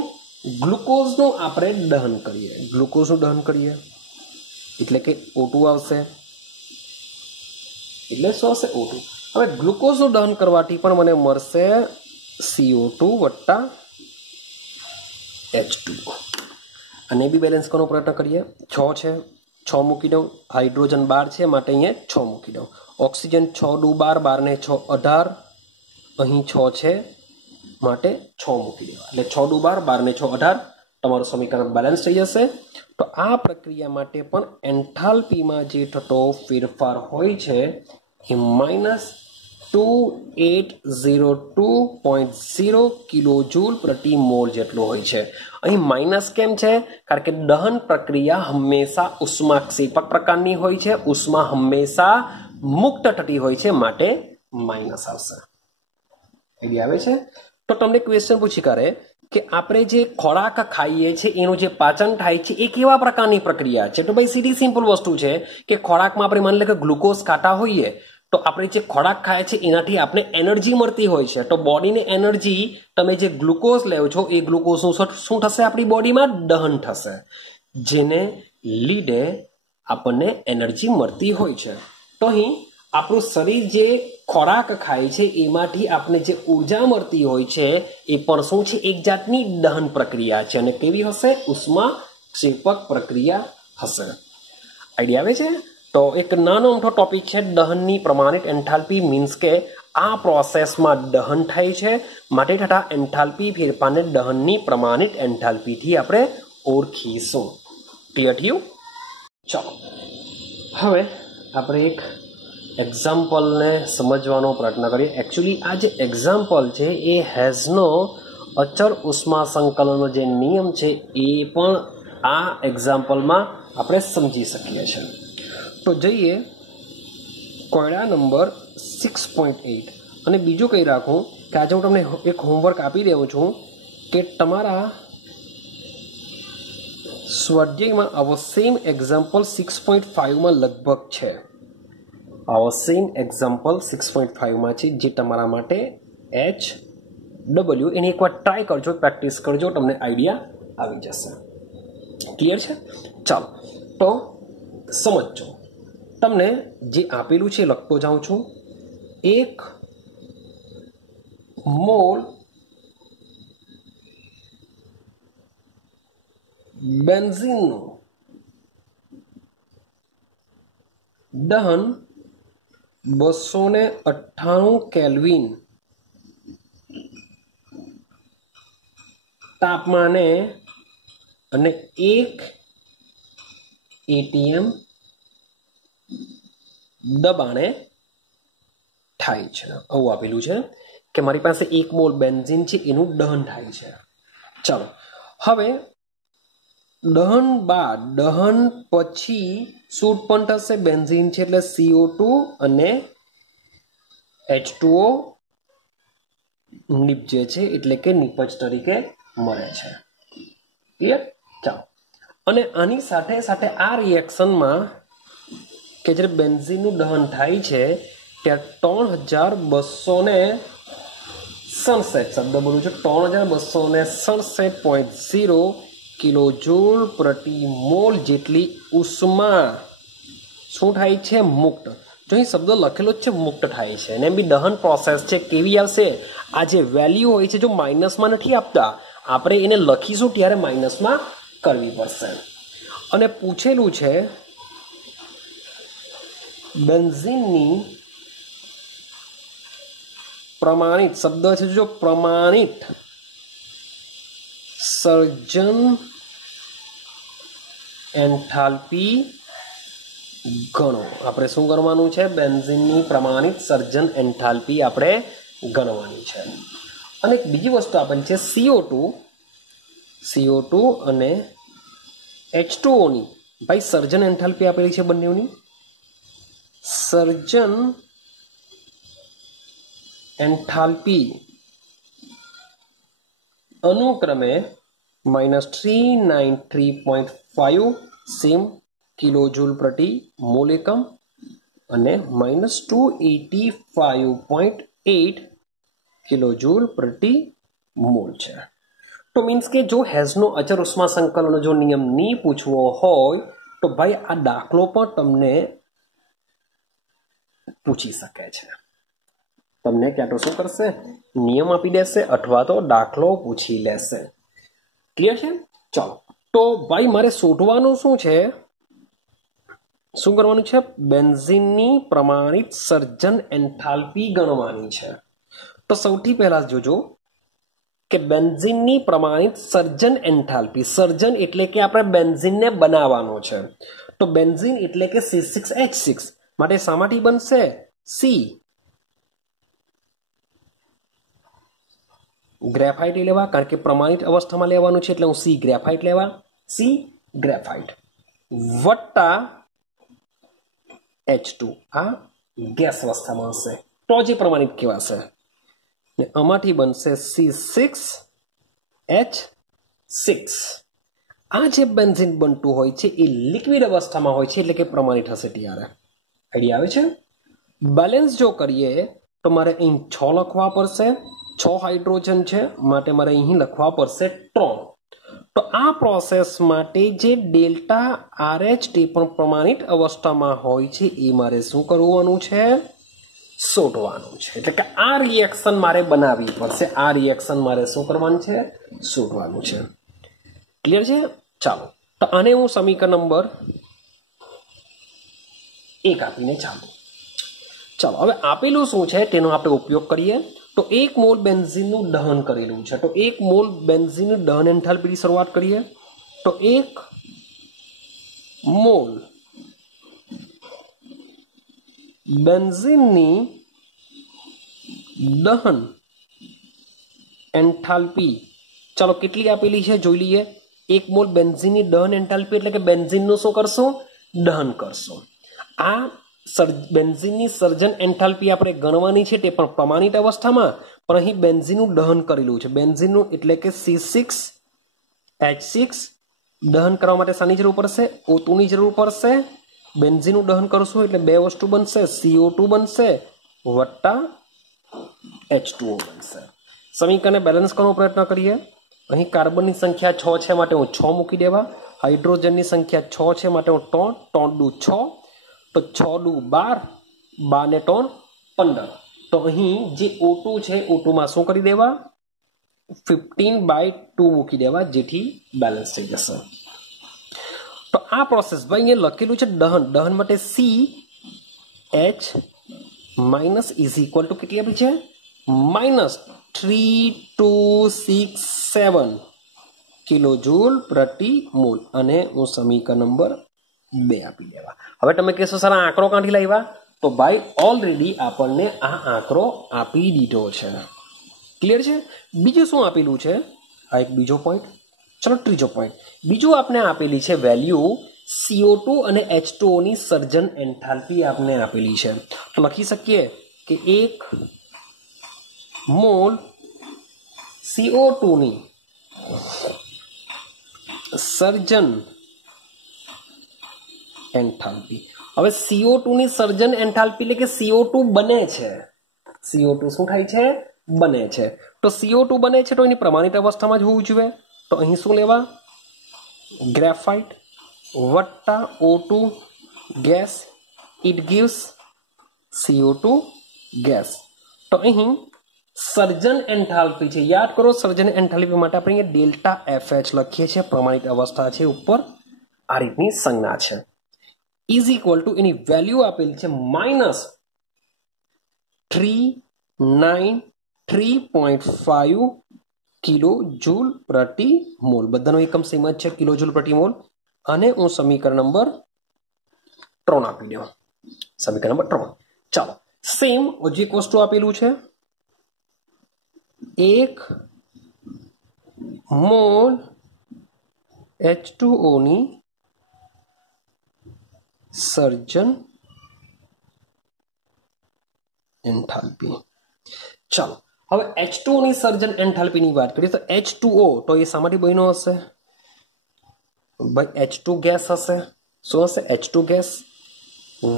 ગ્લુકોઝનું આપણે દહન કરીએ. ગ્લુકોઝનું દહન કરીએ એટલે કે O2 આવશે. એટલે શું આવશે? O2. હવે ગ્લુકોઝનું દહન કરવાથી પણ મને મળશે CO2 વત્તા H2O. અને બી બેલેન્સ કરવાનો પ્રયત્ન કરીએ. 6 છે, 6 મૂકી દઉં. હાઇડ્રોજન 12 છે માટે અહીંયા 6 મૂકી દઉં. ઓક્સિજન 6 દુ 12, 12 ને 6 18, અહીં 6 છે માટે 6 મૂકી દેવા. એટલે 6 દુ 12, 12 ને 6 18, તમારું સમીકરણ બેલેન્સ થઈ જશે. તો આ પ્રક્રિયા માટે પણ એન્થાલ્પીમાં જે થતો ફેરફાર હોય છે એ -2802.0 કિલોજૂલ પ્રતિ મોલ જેટલો હોય છે. અહીં માઇનસ કેમ છે? કારણ કે દહન પ્રક્રિયા હંમેશા ઉષ્માક્ષેપક પ્રકારની હોય છે, ઉષ્મા હંમેશા મુક્ત થતી હોય છે, માટે માઇનસ આવશે. આઈડિયા આવે છે? તો તમને ક્વેશ્ચન પૂછી કરે કે આપણે જે ખોરાક ખાઈએ છીએ એનું જે પાચન થાય છે એ કેવા પ્રકારની પ્રક્રિયા છે? તો ભાઈ સીધી સિમ્પલ વસ્તુ છે કે ખોરાકમાં આપણે માની લે કે ગ્લુકોઝ ખાતા હોઈએ તો આપણે જે ખોરાક ખાય છે એનાથી આપણે એનર્જી મળતી હોય છે. તો બોડીને એનર્જી, તમે જે ગ્લુકોઝ લેવો છો એ ગ્લુકોઝનું શું થશે? આપણી બોડીમાં દહન થશે, જેને લીધે આપણને એનર્જી મળતી હોય છે. તો અહીં આપણું શરીર જે ખોરાક ખાય છે એમાંથી આપણે જે ઉર્જા મળતી હોય છે એ પણ શું છે? એક જાતની દહન પ્રક્રિયા છે. અને કેવી હશે? ઉષ્માક્ષેપક પ્રક્રિયા હશે. આઈડિયા આવે છે? તો એક નાનો મોટો ટોપિક છે દહનની પ્રમાણિત એન્થાલ્પી. મીન્સ કે આ પ્રોસેસમાં દહન થાય છે, માટે થતા એન્થાલ્પી ફેરફારને દહનની પ્રમાણિત એન્થાલ્પીથી આપણે ઓળખીશું. ક્લિયર થયું? ચાલો હવે આપણે એક એક્ઝામ્પલને સમજવાનો પ્રયત્ન કરીએ. એકચ્યુઅલી આ જે એક્ઝામ્પલ છે એ હેઝનો અચળ ઉષ્મા સંકલનનો જે નિયમ છે એ પણ આ એક્ઝામ્પલમાં આપણે સમજી શકીએ છીએ. તો જઈએ કોયડા નંબર 6.8. અને બીજું કહી રાખું કે આજે હું તમને એક હોમવર્ક આપી રહ્યો છું કે તમારા સ્વાધ્યાયમાં આવો સેમ એક્ઝામ્પલ 6.5માં લગભગ છે. આવો સેમ એક્ઝામ્પલ 6.5માં છે, જે તમારા માટે HW એની એકવાર ટ્રાય કરજો, પ્રેક્ટિસ કરજો, તમને આઈડિયા આવી જશે. ક્લિયર છે? ચાલો તો સમજો. તમને જે આપેલું છે લખતો જાઉં છું. 1 મોલ બેન્ઝીનનું દહન 298 કેલ્વિન તાપમાને અને 1 ATM દબાણે થાય છે. આવું આપેલું છે કે મારી પાસે 1 મોલ બેન્ઝીન છે એનું દહન થાય છે. ચાલો હવે દહન બાદ, દહન પછી શું ઉત્પન્ન થશે? બેન્ઝીન છે એટલે CO2 અને H2O નીપજે છે, એટલે કે નિપજ તરીકે મળે છે. ક્લિયર? ચાલો અને આની સાથે સાથે આ રિએક્શનમાં કે જ્યારે બેન્ઝીનનું દહન થાય છે ત્યાં 3267 શબ્દ બોલું છું, 3267.0 કિલોજૂલ પ્રતિ મોલ જેટલી ઉષ્મા શું થાય છે? મુક્ત. જો અહીં શબ્દ લખેલો જ છે મુક્ત થાય છે. અને એમ બી દહન પ્રોસેસ છે, કેવી આવશે? આ જે વેલ્યુ હોય છે જો માઇનસમાં નથી આપતા, આપણે એને લખીશું ત્યારે માઇનસમાં કરવી પડશે. અને પૂછેલું છે બેન્ઝીનની પ્રમાણિત, શબ્દ છે જો પ્રમાણિત સર્જન એન્થાલ્પી ગણો. આપણે શું કરવાનું છે? બેન્ઝીનની પ્રમાણિત સર્જન એન્થાલ્પી આપણે ગણવાની છે. અને એક બીજી વસ્તુ આપેલી છે CO2 અને H2O ની. ભાઈ સર્જન એન્થાલ્પી આપેલી છે બંનેની. સર્જન એન્થાલ્પી અનુક્રમે -393.5 સેમ કિલોજૂલ પ્રતિ મોલ એકમ અને -285.8 કિલોજૂલ પ્રતિ મોલ છે. તો મીન્સ કે જો હેઝનો અચળ ઉષ્મા સંકલનનો જો નિયમ નહીં પૂછવો હોય તો ભાઈ આ દાખલો પણ તમને પૂછી શકે છે. તમને ક્યાં તો શું કરશે? નિયમ આપી દેશે અથવા તો દાખલો પૂછી લેશે. ક્લિયર છે? ચાલો તો ભાઈ મારે શોધવાનું શું છે? શું કરવાનું છે? બેન્ઝીનની પ્રમાણિત સર્જન એન્થાલ્પી ગણવાની છે. તો સૌથી પહેલા જોજો કે બેન્ઝીનની પ્રમાણિત સર્જન એન્થાલ્પી, સર્જન એટલે કે આપણે બેન્ઝીનને બનાવવાનો છે, તો બેન્ઝીન એટલે કે C6H6 માટે શામાંથી બનશે? સી ગ્રેફાઇટ લેવા, કારણ કે પ્રમાણિત અવસ્થામાં લેવાનું છે એટલે હું સી ગ્રેફાઇટ લેવા, સી ગ્રેફાઇટ વત્તા H2 આ ગેસ અવસ્થામાં હશે તો જે પ્રમાણિત કહેવાશે ને આમાંથી બનશે C6H6. આ જે બેન્ઝીન બનતું હોય છે એ લિક્વિડ અવસ્થામાં હોય છે એટલે કે પ્રમાણિત હશે ત્યારે. આઈડિયા આવે છે? બેલેન્સ જો કરીએ તો મારે અહીં 6 લખવા પડશે, 6 હાઇડ્રોજન છે માટે મારે અહીં લખવા પડશે 3. તો આ પ્રોસેસ માટે જે ડેલ્ટા RH તે પણ પ્રમાણિત અવસ્થામાં હોય છે એ મારે શું કરવાનું છે? શોધવાનું છે. એટલે કે આ રિએક્શન મારે બનાવવી પડશે. આ રિએક્શન મારે શું કરવાનું છે? શોધવાનું છે. ક્લિયર છે? ચાલો તો આને હું સમીકરણ નંબર 1 આપીને ચાલો હવે આપેલું શું છે તેનો આપણે ઉપયોગ કરીએ. તો 1 મોલ બેન્ઝીનનું દહન કરેલું છે, તો 1 મોલ બેન્ઝીનનું દહન એન્થાલ્પીની શરૂઆત કરીએ. તો 1 મોલ બેન્ઝીનની દહન એન્થાલ્પી ચાલો કેટલી આપેલી છે જોઈ લઈએ. 1 મોલ બેન્ઝીનની દહન એન્થાલ્પી એટલે કે બેન્ઝીનનું શું કરશો? દહન કરશો. આ બેન્ઝીનની સર્જન એન્થાલ્પી આપણે ગણવાની છે તે પણ પ્રમાણિત અવસ્થામાં, પણ અહીં બેન્ઝીનનું દહન કરેલું છે. બેન્ઝીનનું એટલે કે C6H6 દહન કરવા માટે શાની જરૂર પડશે? O2 ની જરૂર પડશે. બેન્ઝીનનું દહન કરશું એટલે 2 વસ્તુ બનશે, CO2 બનશે વત્તા H2O બનશે. સમીકરણને બેલેન્સ કરવાનો પ્રયત્ન કરીએ. અહીં કાર્બનની સંખ્યા 6 છે માટે હું 6 મૂકી દેવા, હાઇડ્રોજનની સંખ્યા 6 છે માટે હું 3 દુ 6, તો 6 દુ 12, 12 ને 3 15. તો અહીં જે O2 છે O2 માં શું કરી દેવા? 15/2 મૂકી દેવા જેથી બેલેન્સ થઈ જશે. તો આ પ્રોસેસ ભાઈ અહીંયા લખેલું છે દહન માટે CH minus is equal to કેટલી આપી છે? -3267 કિલોજૂલ પ્રતિ મોલ, અને હું સમીકરણ નંબર 2 આપી દેવા. હવે તમે કહેશો સર આ આંકડો ક્યાંથી લાવ્યા? તો ભાઈ ઓલરેડી આપણને આ આંકડો આપી દીધો છે. ક્લિયર છે? બીજું શું આપેલું છે? આ એક બીજો પોઈન્ટ. ચલો ત્રીજો પોઈન્ટ. બીજું આપણે આપેલી છે વેલ્યુ CO2 અને H2O ની સર્જન એન્થાલ્પી આપણે આપેલી છે. તો લખી શકીએ કે 1 મોલ CO2 ની સર્જન એન્થાલ્પી. હવે CO2 ની સર્જન એન્થાલ્પી એટલે કે CO2 બને છે. CO2 શું થાય છે? બને છે. તો CO2 બને છે તો એની પ્રમાણિત અવસ્થામાં જ હોવું જોઈએ. તો અહીં શું લેવા? ગ્રેફાઇટ વત્તા O2 gas, it gives CO2 gas. તો અહીં સર્જન એન્થાલ્પી છે. યાદ કરો સર્જન એન્થાલ્પી માટે આપણે અહીંયા ડેલ્ટા FH લખીએ છીએ. પ્રમાણિત અવસ્થા છે ઉપર આ રીતની સંજ્ઞા છે. Is equal to any value આપેલી છે -393.5 કિલો જૂલ પ્રતિ મોલ. બધાનો એકમ સેમ જ છે, કિલો જૂલ પ્રતિ મોલ. અને હું સમીકરણ નંબર 3 આપી દઉં. સમીકરણ નંબર 3. ચાલો સેમ હજી એક વસ્તુ આપેલું છે 1 મોલ H2O ની સર્જન એન્થાલ્પી. ચાલો હવે H2O ની સર્જન એન્થાલ્પીની વાત કરીએ તો H2O તો એ શામાંથી બન્યો હશે? ભાઈ H2 ગેસ હશે. શું હશે? H2 ગેસ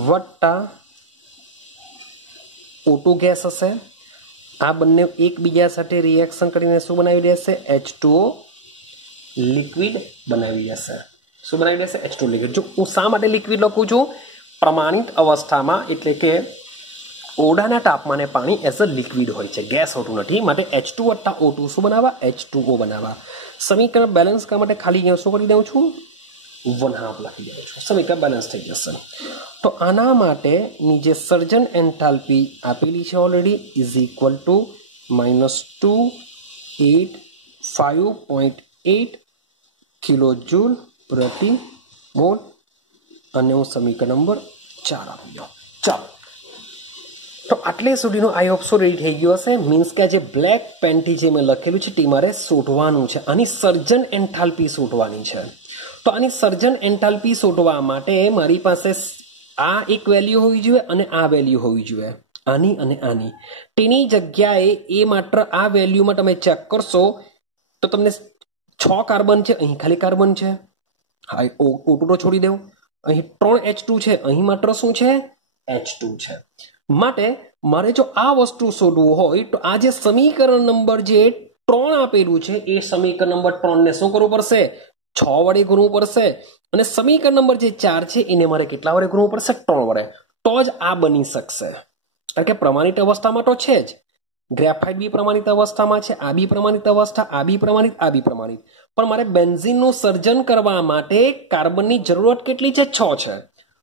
વત્તા O2 ગેસ હશે. આ બંને એકબીજા સાથે રિએક્શન કરીને શું બનાવી દેશે? H2O લિક્વિડ બનાવી દેશે. શું બનાવી દેશે? H2O liquid. જો હું શા માટે લિક્વિડ લખું છું? પ્રમાણિત અવસ્થામાં એટલે કે ઓરડાના તાપમાને પાણી એઝ અ લિક્વિડ હોય છે, ગેસ હોતું નથી. માટે H2 વત્તા O2 શું બનાવવા? H2O બનાવવા. સમીકરણ બેલેન્સ કરવા માટે ખાલી અહીંયા શું કરી દઉં છું? 1/2 લખી દઉં છું. સમીકરણ બેલેન્સ થઈ જશે. તો આના માટેની જે સર્જન એન્થાલ્પી આપેલી છે already is equal to -2 5.8 kilo joule પ્રતિ મોલ અને હું સમીકરણ નંબર 4 આપી દઉં. ચાલો, તો આટલે સુધીનો આઈ હોપ સો રેડી થઈ ગયો હશે. મીન્સ કે આ જે બ્લેક પેનથી જે મેં લખેલું છે તે મારે શોધવાનું છે. આની સર્જન એન્થાલ્પી શોધવાની છે. તો આની સર્જન એન્થાલ્પી શોધવા માટે મારી પાસે આ એક વેલ્યુ હોવી જોઈએ અને આ વેલ્યુ હોવી જોઈએ, આની અને આની. તેની જગ્યાએ એ માત્ર આ વેલ્યુમાં તમે ચેક કરશો તો તમને 6 કાર્બન છે, અહીં ખાલી કાર્બન છે. હા, O2 તો છોડી દેવું. અહીં 3 H2 છે, અહીં માત્ર શું છે? H2 છે. માટે મારે જો આ વસ્તુ શોધવું હોય તો આ જે સમીકરણ નંબર જે 3 આપેલું છે એ સમીકરણ નંબર 3 ને શું કરવું પડશે? 6 વડે ગુણવું પડશે. અને સમીકરણ નંબર જે 4 છે એને મારે કેટલા વડે ગુણવું પડશે? 3 વડે. તો જ આ બની શકશે. કારણ કે પ્રમાણિત અવસ્થામાં તો છે જ. ગ્રેફાઇટ બી પ્રમાણિત અવસ્થામાં છે, આ બી પ્રમાણિત અવસ્થા, આ બી પ્રમાણિત, આ બી પ્રમાણિત. પણ મારે બેન્ઝીનનું સર્જન કરવા માટે કાર્બનની જરૂરત કેટલી છે? 6 છે.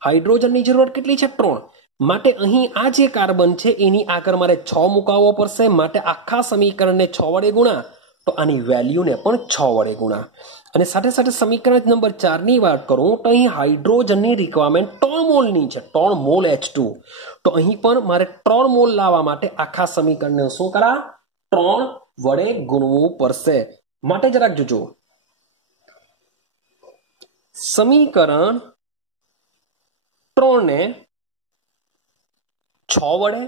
હાઇડ્રોજનની જરૂરત કેટલી છે? 3. માટે અહીં આ જે કાર્બન છે એની આગળ મારે 6 મુકાવવો પડશે. માટે આખા સમીકરણને 6 વડે ગુણા તો આની વેલ્યુને પણ 6 વડે ગુણા. અને સાથે સાથે સમીકરણ નંબર 4 ની વાત કરું તો અહીં હાઇડ્રોજનની રિક્વાયરમેન્ટ 3 મોલની છે, 3 મોલ H2. તો અહીં પણ મારે 3 મોલ લાવવા માટે આખા સમીકરણને શું કરા? 3 વડે ગુણવું પડશે. માટે જરાક જોજો, સમીકરણ 3 ને 6 વડે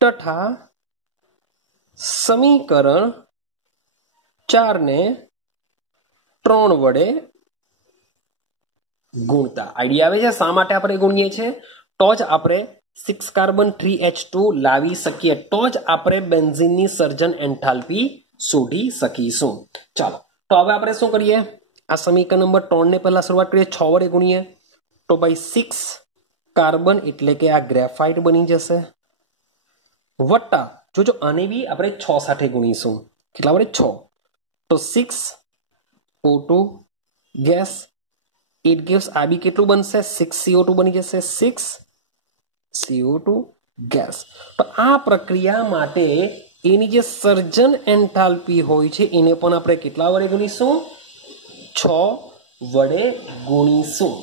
તથા સમીકરણ 4 ને 3 વડે ગુણતા. આઈડિયા આવે છે શા માટે આપણે ગુણીએ છીએ? તો જ આપણે 6 કાર્બન 3H2 લાવી શકીએ, તો જ આપણે બેન્ઝીનની સર્જન એન્થાલ્પી શોધી શકીશું. ચાલો, તો હવે આપણે શું કરીએ? આ સમીકરણ નંબર 3 ને પહેલા શરૂઆત કરીએ, 6 વડે ગુણીએ તો ભાઈ 6 કાર્બન એટલે કે આ ગ્રેફાઇટ બની જશે. વત્તા જોજો આને બી આપણે 6 સાથે ગુણીશું. કેટલા વડે? 6. તો 6 O2 ગેસ, ઇટ gives આ બી કેટલું બનશે? 6 CO2 બની જશે. 6 CO2 ગેસ. તો આ પ્રક્રિયા માટે એની જે સર્જન એન્થાલ્પી હોય છે એને પણ આપણે કેટલા વડે ગુણીશું? 6 વડે ગુણીશું.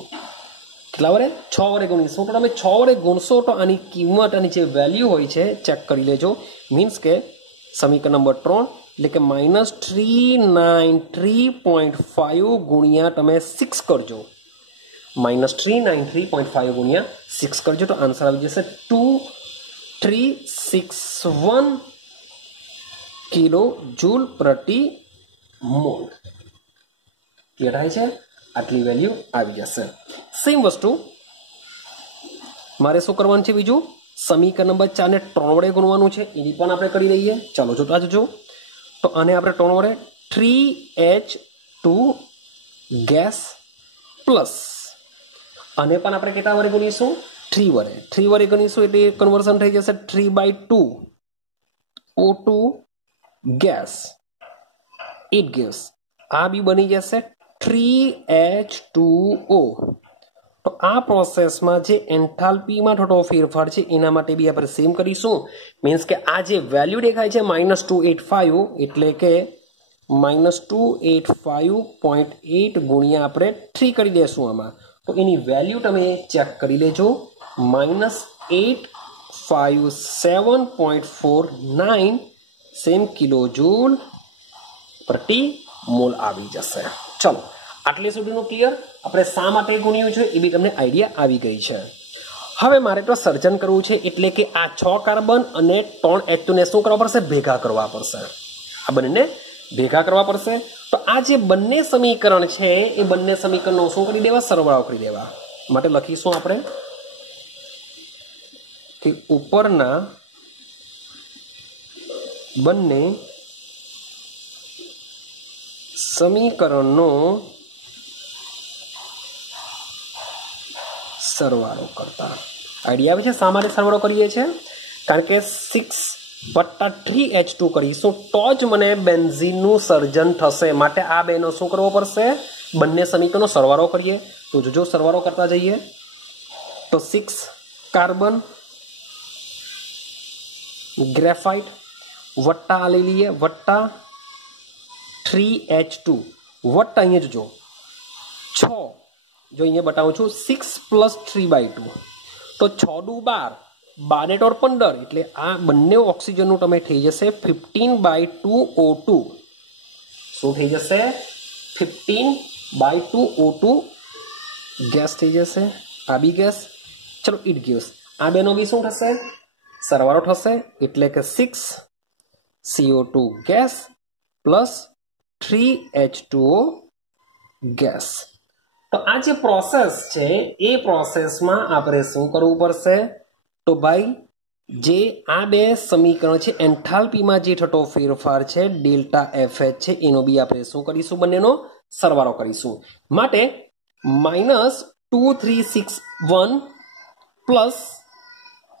કેટલા વડે? 6 વડે ગુણીશું. તો તમે 6 વડે ગુણશો તો આની કિંમત, આની જે વેલ્યુ હોય છે ચેક કરી લેજો. મીન્સ કે સમીકરણ નંબર 3 એટલે કે -393.5 ગુણ્યા તમે 6 કરજો. -393.5 ગુણ્યા 6 કરજો તો આન્સર આવી જશે 2361 કિલો જૂલ પ્રતિ મોલ. ક્લિયર થાય છે? આટલી વેલ્યુ આવી જશે. સેમ વસ્તુ મારે શું કરવાનું છે? બીજું સમીકરણ નંબર 4 ને 3 વડે ગુણવાનું છે, એની પણ આપણે કરી લઈએ. ચાલો જોતા જજો. તો આને આપણે 3 વડે 3H2 ગેસ પ્લસ આને પણ આપણે કેટલા વડે ગુણીશું? 3 વડે. 3 વડે ગુણીશું એટલે કન્વર્ઝન થઈ જશે 3/2 O2 ગેસ, ઇટ gives આ બી બની જશે 3H2O. તો આ પ્રોસેસમાં જે એન્થાલ્પીમાં થોડો ફેરફાર છે એના માટે બી આપણે સેમ કરીશું. મીન્સ કે આ જે વેલ્યુ દેખાય છે -285 એટલે કે -285.8 ગુણ્યા આપણે 3 કરી દેશું આમાં. તો એની વેલ્યુ તમે ચેક કરી લેજો. -857.49 સેમ કિલો જૂલ પ્રતિ મોલ આવી જશે. ચલો, આટલી સુધીનું ક્લિયર. આપણે શા માટે ગુણ્યું છે એ બી તમને આઈડિયા આવી ગઈ છે. હવે મારે તો સર્જન કરવું છે એટલે કે આ 6 કાર્બન અને 3 H2 ને શું કરવા પડશે? ભેગા કરવા પડશે. આ બંને ભેગા કરવા પડશે. તો આ જે બંને સમીકરણ છે એ બંને સમીકરણનો શું કરી દેવા? સરવાળો કરી દેવા. માટે લખીશું આપણે કે ઉપરના બંને સમીકરણનો સરવાળો કરતા. આઈડિયા આવે છે શા માટે સરવાળો કરીએ છીએ? કારણ કે 6 વત્તા 3H2 કરીશું તો જ મને બેન્ઝીનનું સર્જન થશે. માટે આ બેનો શું કરવો પડશે? બંને સમીકરણનો સરવાળો કરીએ. તો જોજો સરવાળો કરતા જઈએ તો 6 કાર્બન ગ્રેફાઇટ વટ્ટા આ લઈ લઈએ વટ્ટા 3H2 વટ્ટા અહીંયા જોજો 6 જો અહીંયા બતાવું છું 6 + 3/2 તો 6 દુ 12 12 ને 15 એટલે આ બંને ઓક્સિજનનું તમે થઈ જશે 15/2 O2 શું થઈ જશે 15/2 O2 ગેસ થઈ જશે આ બી ગેસ ચલો ઇટ ગિવ્સ આ બેનો બી શું થશે સરવાળો થશે એટલે કે 6 CO2 gas plus 3H2O gas તો આ જે પ્રોસેસ છે એ પ્રોસેસમાં આપણે શું કરવું પડશે તો ભાઈ જે આ બે સમીકરણ છે એન્થાલ્પીમાં જે થતો ફેરફાર છે ડેલ્ટા FH છે એનો બી આપણે શું કરીશું બંનેનો સરવાળો કરીશું માટે -2361 પ્લસ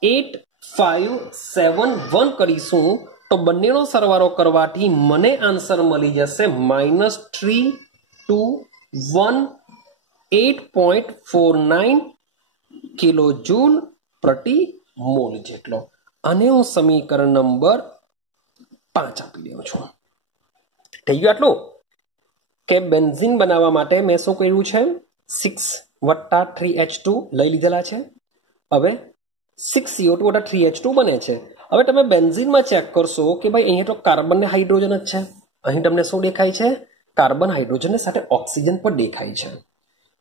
8571 કરીશું તો બંનેનો સરવાળો કરવાથી મને આન્સર મળી જશે -3218.49 કિલો જૂલ પ્રતિ મોલ જેટલો અને હું સમીકરણ નંબર 5 આપી દઉં છું થઈ ગયું આટલું કે બેન્ઝીન બનાવવા માટે મેં શું કર્યું છે 6 + 3H2 લઈ લીધેલા છે હવે 6CO2 + 3H2 બને છે હવે તમે બેન્ઝીનમાં ચેક કરશો કે ભાઈ અહીંયા તો કાર્બન ને હાઇડ્રોજન જ છે અહીં તમને શું દેખાય છે કાર્બન હાઇડ્રોજન સાથે ઓક્સિજન પણ દેખાય છે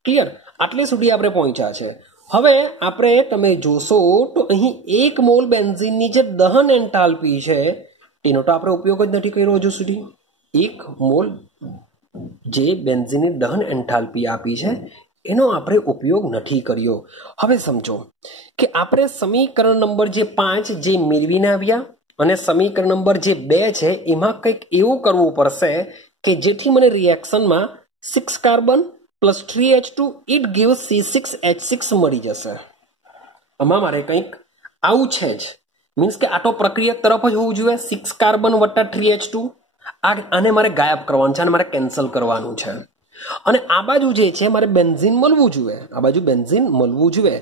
ક્લિયર આટલે સુધી આપણે પહોંચ્યા છે હવે આપણે તમે જોશો તો અહીં 1 મોલ બેન્ઝીનની જે દહન એન્થાલ્પી છે તેનો તો આપણે ઉપયોગ જ નથી કર્યો હજુ સુધી 1 મોલ જે બેન્ઝીનની દહન એન્થાલ્પી આપી છે એનો આપણે ઉપયોગ નથી કર્યો હવે સમજો કે આપણે સમીકરણ નંબર જે 5 જે મેળવીને આવ્યા અને સમીકરણ નંબર જે 2 છે એમાં કંઈક એવું કરવું પડશે કે જેથી મને રિએક્શનમાં 6 carbon plus 3H2 it gives C6H6 મળી જશે આમાં મારે કંઈક આવું છે જ મીન્સ કે આ તો પ્રક્રિયા તરફ જ હોવું જોઈએ 6 કાર્બન વત્તા 3H2 આને મારે ગાયબ કરવાનું છે અને મારે કેન્સલ કરવાનું છે અને આ બાજુ જે છે મારે બેન્ઝીન મળવું જોઈએ આ બાજુ બેન્ઝીન મળવું જોઈએ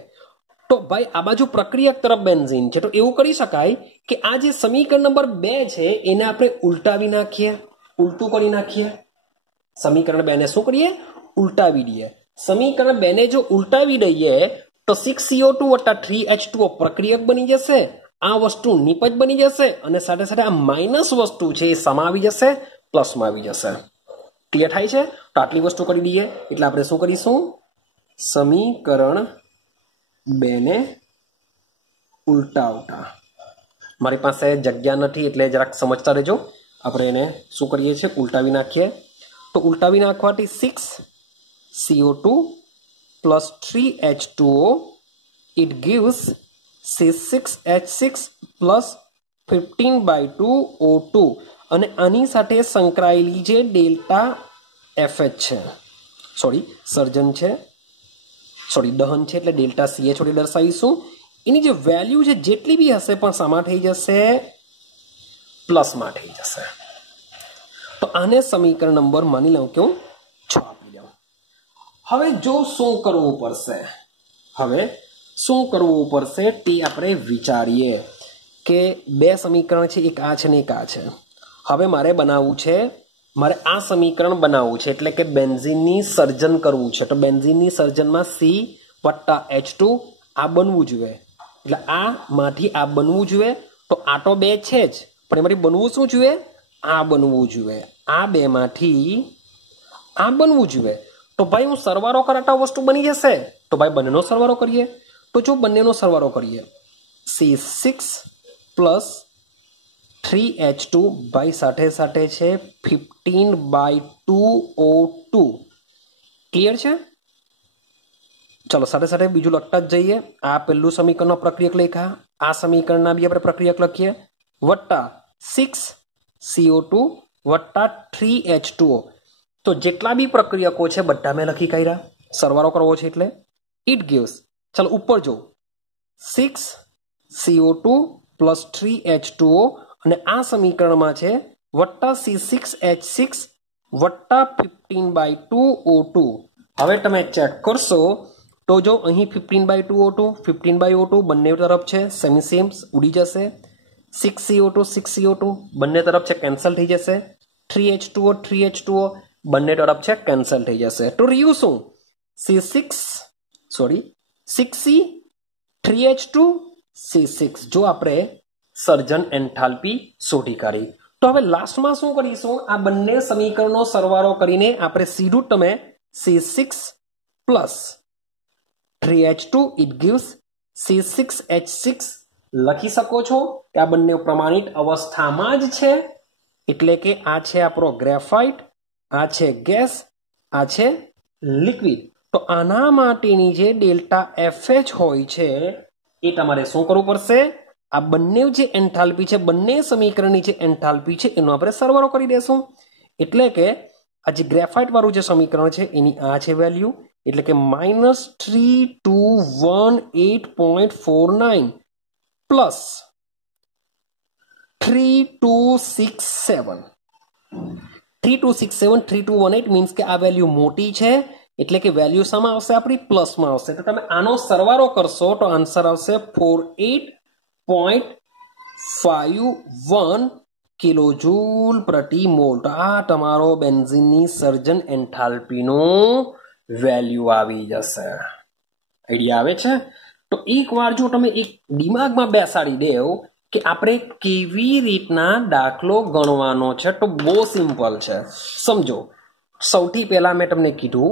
તો ભાઈ આ બાજુ પ્રક્રિયક તરફ બેન્ઝીન છે તો એવું કરી શકાય કે આ જે સમીકરણ નંબર 2 છે એને આપણે ઉલટાવી નાખીએ ઉલટું કરી નાખીએ સમીકરણ 2 ને શું કરીએ ઉલટાવી દઈએ સમીકરણ 2 ને જો ઉલટાવી દઈએ તો 6CO2 વત્તા 3H2O પ્રક્રિયક બની જશે આ વસ્તુ નિપજ બની જશે અને સાથે સાથે આ માઇનસ વસ્તુ છે એ સમા આવી જશે પ્લસમાં આવી જશે ક્લિયર થાય છે તો આટલી વસ્તુ કરી દઈએ એટલે આપણે શું કરીશું સમીકરણ 2 ને ઉલટાવતા મારી પાસે જગ્યા નથી એટલે જરાક સમજતા રહેજો આપણે એને શું કરીએ છીએ ઉલટાવી નાખીએ તો ઉલટાવી નાખવાથી 6CO2 plus 3H2O it gives C6H6 plus 15/2 O2 અને આની સાથે સંકળાયેલી જે ડેલ્ટા FH છે સોરી સર્જન છે સોરી દહન છે એટલે ડેલ્ટા CH વડે દર્શાવીશું એની જે વેલ્યુ છે જેટલી બી હશે પણ સામા થઈ જશે પ્લસમાં થઈ જશે તો આને સમીકરણ નંબર માની લઉં કે હું 6 આપી દઉં હવે જો શું કરવું પડશે તે આપણે વિચારીએ કે બે સમીકરણ છે એક આ છે ને એક આ છે હવે મારે બનાવવું છે મારે આ સમીકરણ બનાવવું છે એટલે કે બેન્ઝીનની સર્જન કરવું છે તો બેન્ઝીનની સર્જનમાં C વત્તા H2 આ બનવું જોઈએ એટલે આ માંથી આ બનવું જોઈએ તો આ તો 2 છે જ પણ એમાંથી બનવું શું જોઈએ આ બનવું જોઈએ આ બે માંથી આ બનવું જોઈએ તો ભાઈ હું સરવાળો કરાતા વસ્તુ બની જશે તો ભાઈ બંનેનો સરવાળો કરીએ તો જો બંનેનો સરવાળો કરીએ C6 plus 3H2 ભાઈ સાથે સાથે છે 15/2 O2 ક્લિયર છે ચલો સાથે સાથે બીજું લખતા જ જઈએ આ પહેલું સમીકરણનો પ્રક્રિયક લેખા આ સમીકરણના બી આપણે પ્રક્રિયક લખીએ વત્તા 6CO2 વત્તા 3H2O તો જેટલા બી પ્રક્રિયકો છે બધા મેં લખી કાઢ્યા સરવાળો કરવો છે એટલે ઇટ ગિવ્સ ચાલો ઉપર જો 6CO2 plus 3H2O અને આ સમીકરણમાં છે વત્તા C6H6 વત્તા 15/2 O2 હવે તમે ચેક કરશો તો જો અહીં 15/2 O2 15/O2 બંને તરફ છે સેમી સેમ ઉડી જશે 6CO2 6CO2 બંને તરફ છે કેન્સલ થઈ જશે, 3H2O 3H2O બંને તરફ છે કેન્સલ થઈ જશે. તો રહ્યું શું? C6 3H2 C6. જો આપણે સર્જન એન્થાલ્પી શોધી કાઢી. તો હવે લાસ્ટમાં શું કરીશું? આ બંને સમીકરણનો સરવાળો કરીને આપણે સીધું તમે C6 plus 3H2 it gives C6H6 લખી શકો છો કે આ બંને પ્રમાણિત અવસ્થામાં જ છે. એટલે કે આ છે આપણો ગ્રેફાઇટ, આ છે ગેસ, આ છે લિક્વિડ. તો આના માટેની જે ડેલ્ટા FH હોય છે એ તમારે શું કરવું પડશે? આ બંને જે એન્થાલ્પી છે, બંને સમીકરણની જે એન્થાલ્પી છે એનો આપણે સરવાળો કરી દેશું. એટલે કે આ જે ગ્રેફાઇટ વાળું જે સમીકરણ છે એની આ છે વેલ્યુ, એટલે કે -3218.49 પ્લસ 3267 3218 મીન્સ કે આ વેલ્યુ મોટી છે, એટલે કે વેલ્યુ શામાં આવશે? આપણી પ્લસમાં આવશે. તો તમે આનો સરવાળો કરશો તો આન્સર આવશે 48.51 કિલોજૂલ પ્રતિ મોલ. તો આ તમારો બેન્ઝીનની સર્જન એન્થાલ્પીનો વેલ્યુ આવી જશે. આઈડિયા આવે છે? તો એકવાર જો તમે એક દિમાગમાં બેસાડી દેવ કે આપણે કેવી રીતના દાખલો ગણવાનો છે, તો બહુ સિમ્પલ છે. સમજો, સૌથી પહેલા મેં તમને કીધું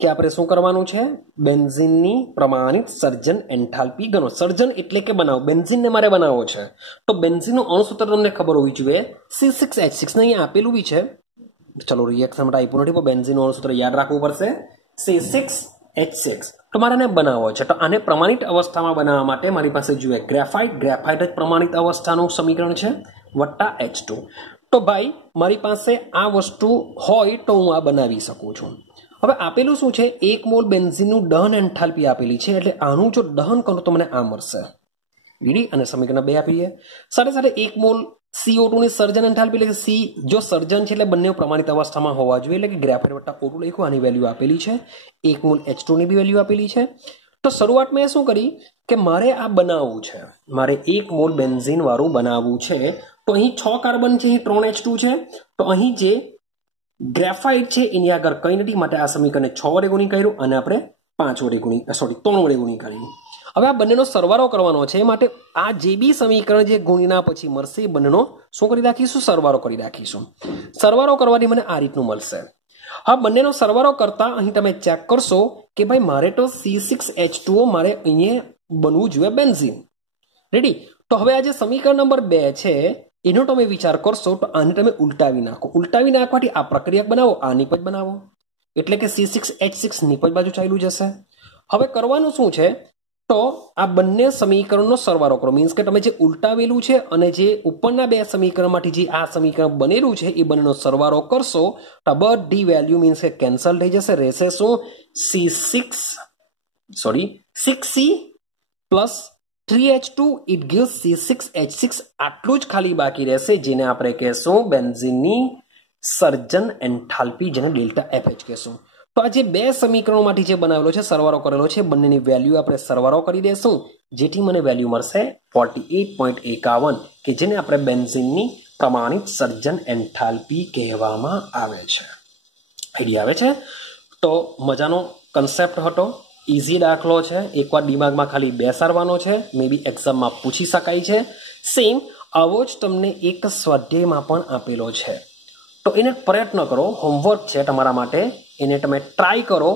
કે આપણે શું કરવાનું છે? બેન્ઝીનની પ્રમાણિત સર્જન એન્થાલ્પી ગણો. સર્જન એટલે કે બનાવો. બેન્ઝીનને મારે બનાવવો છે તો બેન્ઝીનનું અણુસૂત્ર તમને ખબર હોવી જોઈએ. C6H6 ને અહીંયા આપેલું બી છે. ચલો રિએક્શન માટે આપ્યું નથી, પણ બેન્ઝીનનું અણુસૂત્ર યાદ રાખવું પડશે. C6H6 તો મારે આને બનાવવો છે. તો આને પ્રમાણિત અવસ્થામાં બનાવવા માટે મારી પાસે જોઈએ ગ્રેફાઇટ. ગ્રેફાઇટ જ પ્રમાણિત અવસ્થાનું સમીકરણ છે વત્તા H2. તો ભાઈ મારી પાસે આ વસ્તુ હોય તો હું આ બનાવી શકું છું. હવે આપેલું શું છે? 1 મોલ બેન્ઝીનનું દહન એન્થાલ્પી આપેલી છે, એટલે આનું જો દહન કરું તો મને આ મળશે. વીડી અને સમીકરણ 2 આપી દઈએ. સાથે સાથે 1 મોલ CO2 ની સર્જન એન્થાલ્પી, એટલે કે C જો સર્જન છે એટલે બંને પ્રમાણિત અવસ્થામાં હોવા જોઈએ, એટલે કે ગ્રેફાઇટ વત્તા O2 લખ્યું, આની વેલ્યુ આપેલી છે. 1 મોલ H2 ની બી વેલ્યુ આપેલી છે. તો શરૂઆતમાં શું કરી કે મારે આ બનાવવું છે, મારે 1 મોલ બેન્ઝીન વાળું બનાવવું છે. તો અહીં 6 કાર્બન છે, અહીં 3 H2 છે. તો અહીં જે ગ્રેફાઇટ છે એની આગળ કંઈ નથી, માટે આ સમીકરણને 6 વડે ગુણી કર્યું અને આપણે 3 વડે ગુણી કર્યું. હવે આ બંનેનો સરવાળો કરવાનો છે, માટે આ જે બી સમીકરણ જે ગુણીના પછી મળશે એ બંનેનો શું કરી રાખીશું? સરવાળો કરી રાખીશું. સરવાળો કરવાથી મને આ રીતનું મળશે. હા, બંનેનો સરવાળો કરતા અહીં તમે ચેક કરશો કે ભાઈ મારે તો C6H2O મારે અહીંયા બનવું જોઈએ બેન્ઝીન. રેડી? તો હવે આ જે સમીકરણ નંબર 2 છે એનો તમે વિચાર કરશો તો આને તમે ઉલટાવી નાખો. ઉલટાવી નાખવાથી આ પ્રક્રિયા બનાવો, આ નિપજ બનાવો, એટલે કે C6H6 નિપજ બાજુ ચાલ્યું જશે. હવે કરવાનું શું છે? તો આ બંને સમીકરણનો સરવાળો કરો. મીન્સ કે તમે જે ઉલટાવેલું છે અને જે ઉપરના બે સમીકરણમાંથી જે આ સમીકરણ બનેલું છે એ બંનેનો સરવાળો કરશો તો બધી વેલ્યુ મીન્સ કે કેન્સલ થઈ જશે. રહેશે શું? 6C plus 3H2 it gives C6H6. આટલું જ ખાલી બાકી રહેશે, જેને આપણે કહેશું બેન્ઝીનની સર્જન એન્થાલ્પી, જેને ડેલ્ટા FH કહેશું. તો આ જે બે સમીકરણોમાંથી જે બનાવેલો છે, સરવાળો કરેલો છે, બંનેની વેલ્યુ આપણે સરવાળો કરી દેશું, જેથી મને વેલ્યુ મળશે 48.51, કે જેને આપણે બેન્ઝીનની પ્રમાણિત સર્જન એન્થાલ્પી કહેવામાં આવે છે. આઈડિયા આવે છે? તો મજાનો કન્સેપ્ટ હતો, ઇઝી દાખલો છે, એકવાર દિમાગમાં ખાલી બેસાડવાનો છે, મે બી એક્ઝામમાં પૂછી શકાય છે. સેમ આવો જ તમને એક સ્વાધ્યાયમાં પણ આપેલો છે, તો એને પ્રયત્ન કરો. હોમવર્ક છે તમારા માટે, એને તમે ટ્રાય કરો.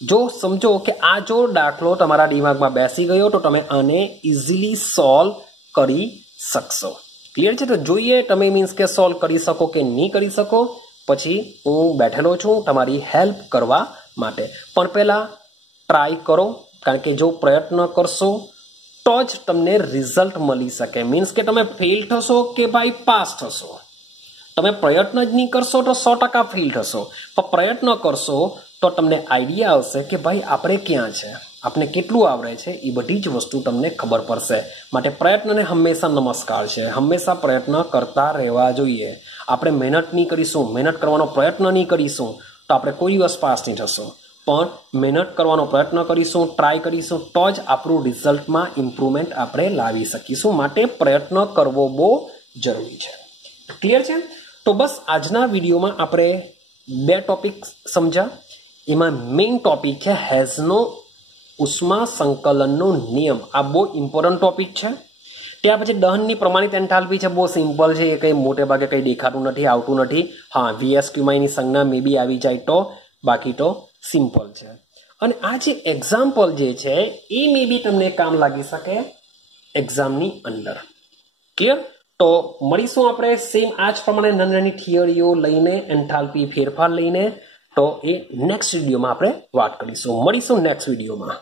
જો સમજો કે આ જો દાખલો તમારા દિમાગમાં બેસી ગયો તો તમે આને ઇઝીલી સોલ્વ કરી શકશો. ક્લિયર છે? તો જોઈએ તમે મીન્સ કે સોલ્વ કરી શકો કે નહીં કરી શકો. પછી હું બેઠેલો છું તમારી હેલ્પ કરવા માટે. પણ પહેલાં ટ્રાય કરો, કારણ કે જો પ્રયત્ન કરશો તો જ તમને રિઝલ્ટ મળી શકે. મીન્સ કે તમે ફેલ થશો કે ભાઈ પાસ થશો. તમે પ્રયત્ન જ નહીં કરશો તો 100% ફેલ થશો, પણ પ્રયત્ન કરશો તો તમને આઈડિયા આવશે કે ભાઈ આપણે ક્યાં છે, આપણે કેટલું આવડે છે, એ બધી જ વસ્તુ તમને ખબર પડશે. માટે પ્રયત્નને હંમેશા નમસ્કાર છે, હંમેશા પ્રયત્ન કરતા રહેવા જોઈએ. આપણે મહેનત નહીં કરીશું, મહેનત કરવાનો પ્રયત્ન નહીં કરીશું તો આપણે કોઈ દિવસ પાસ નહીં થશું. પણ મહેનત કરવાનો પ્રયત્ન કરીશું, ટ્રાય કરીશું, તો જ આપણું રિઝલ્ટમાં ઇમ્પ્રુવમેન્ટ આપણે લાવી શકીશું. માટે પ્રયત્ન કરવો બહુ જરૂરી છે. ક્લિયર છે? તો બસ આજના વિડીયોમાં આપણે 2 ટોપિક સમજ્યા. એમાં મેઇન ટોપિક છે હેઝનો ઉષ્મા સંકલનનો નિયમ. આ બહુ ઇમ્પોર્ટન્ટ ટોપિક છે. ત્યાર પછી દહનની પ્રમાણિત એન્થાલ્પી છે, બહુ સિમ્પલ છે, એ કંઈ મોટે ભાગે કંઈ દેખાતું નથી, આવતું નથી. હા, VSQમાં એની સંજ્ઞા મે બી આવી જાય તો, બાકી તો સિમ્પલ છે. અને આ જે એક્ઝામ્પલ જે છે એ મે બી તમને કામ લાગી શકે એક્ઝામની અંદર. ક્લિયર? તો મળીશું આપણે સેમ આ જ પ્રમાણે નાની નાની થિયરીઓ લઈને, એન્થાલ્પી ફેરફાર લઈને. તો એ નેક્સ્ટ વિડીયોમાં આપણે વાત કરીશું. મળીશું નેક્સ્ટ વિડીયોમાં.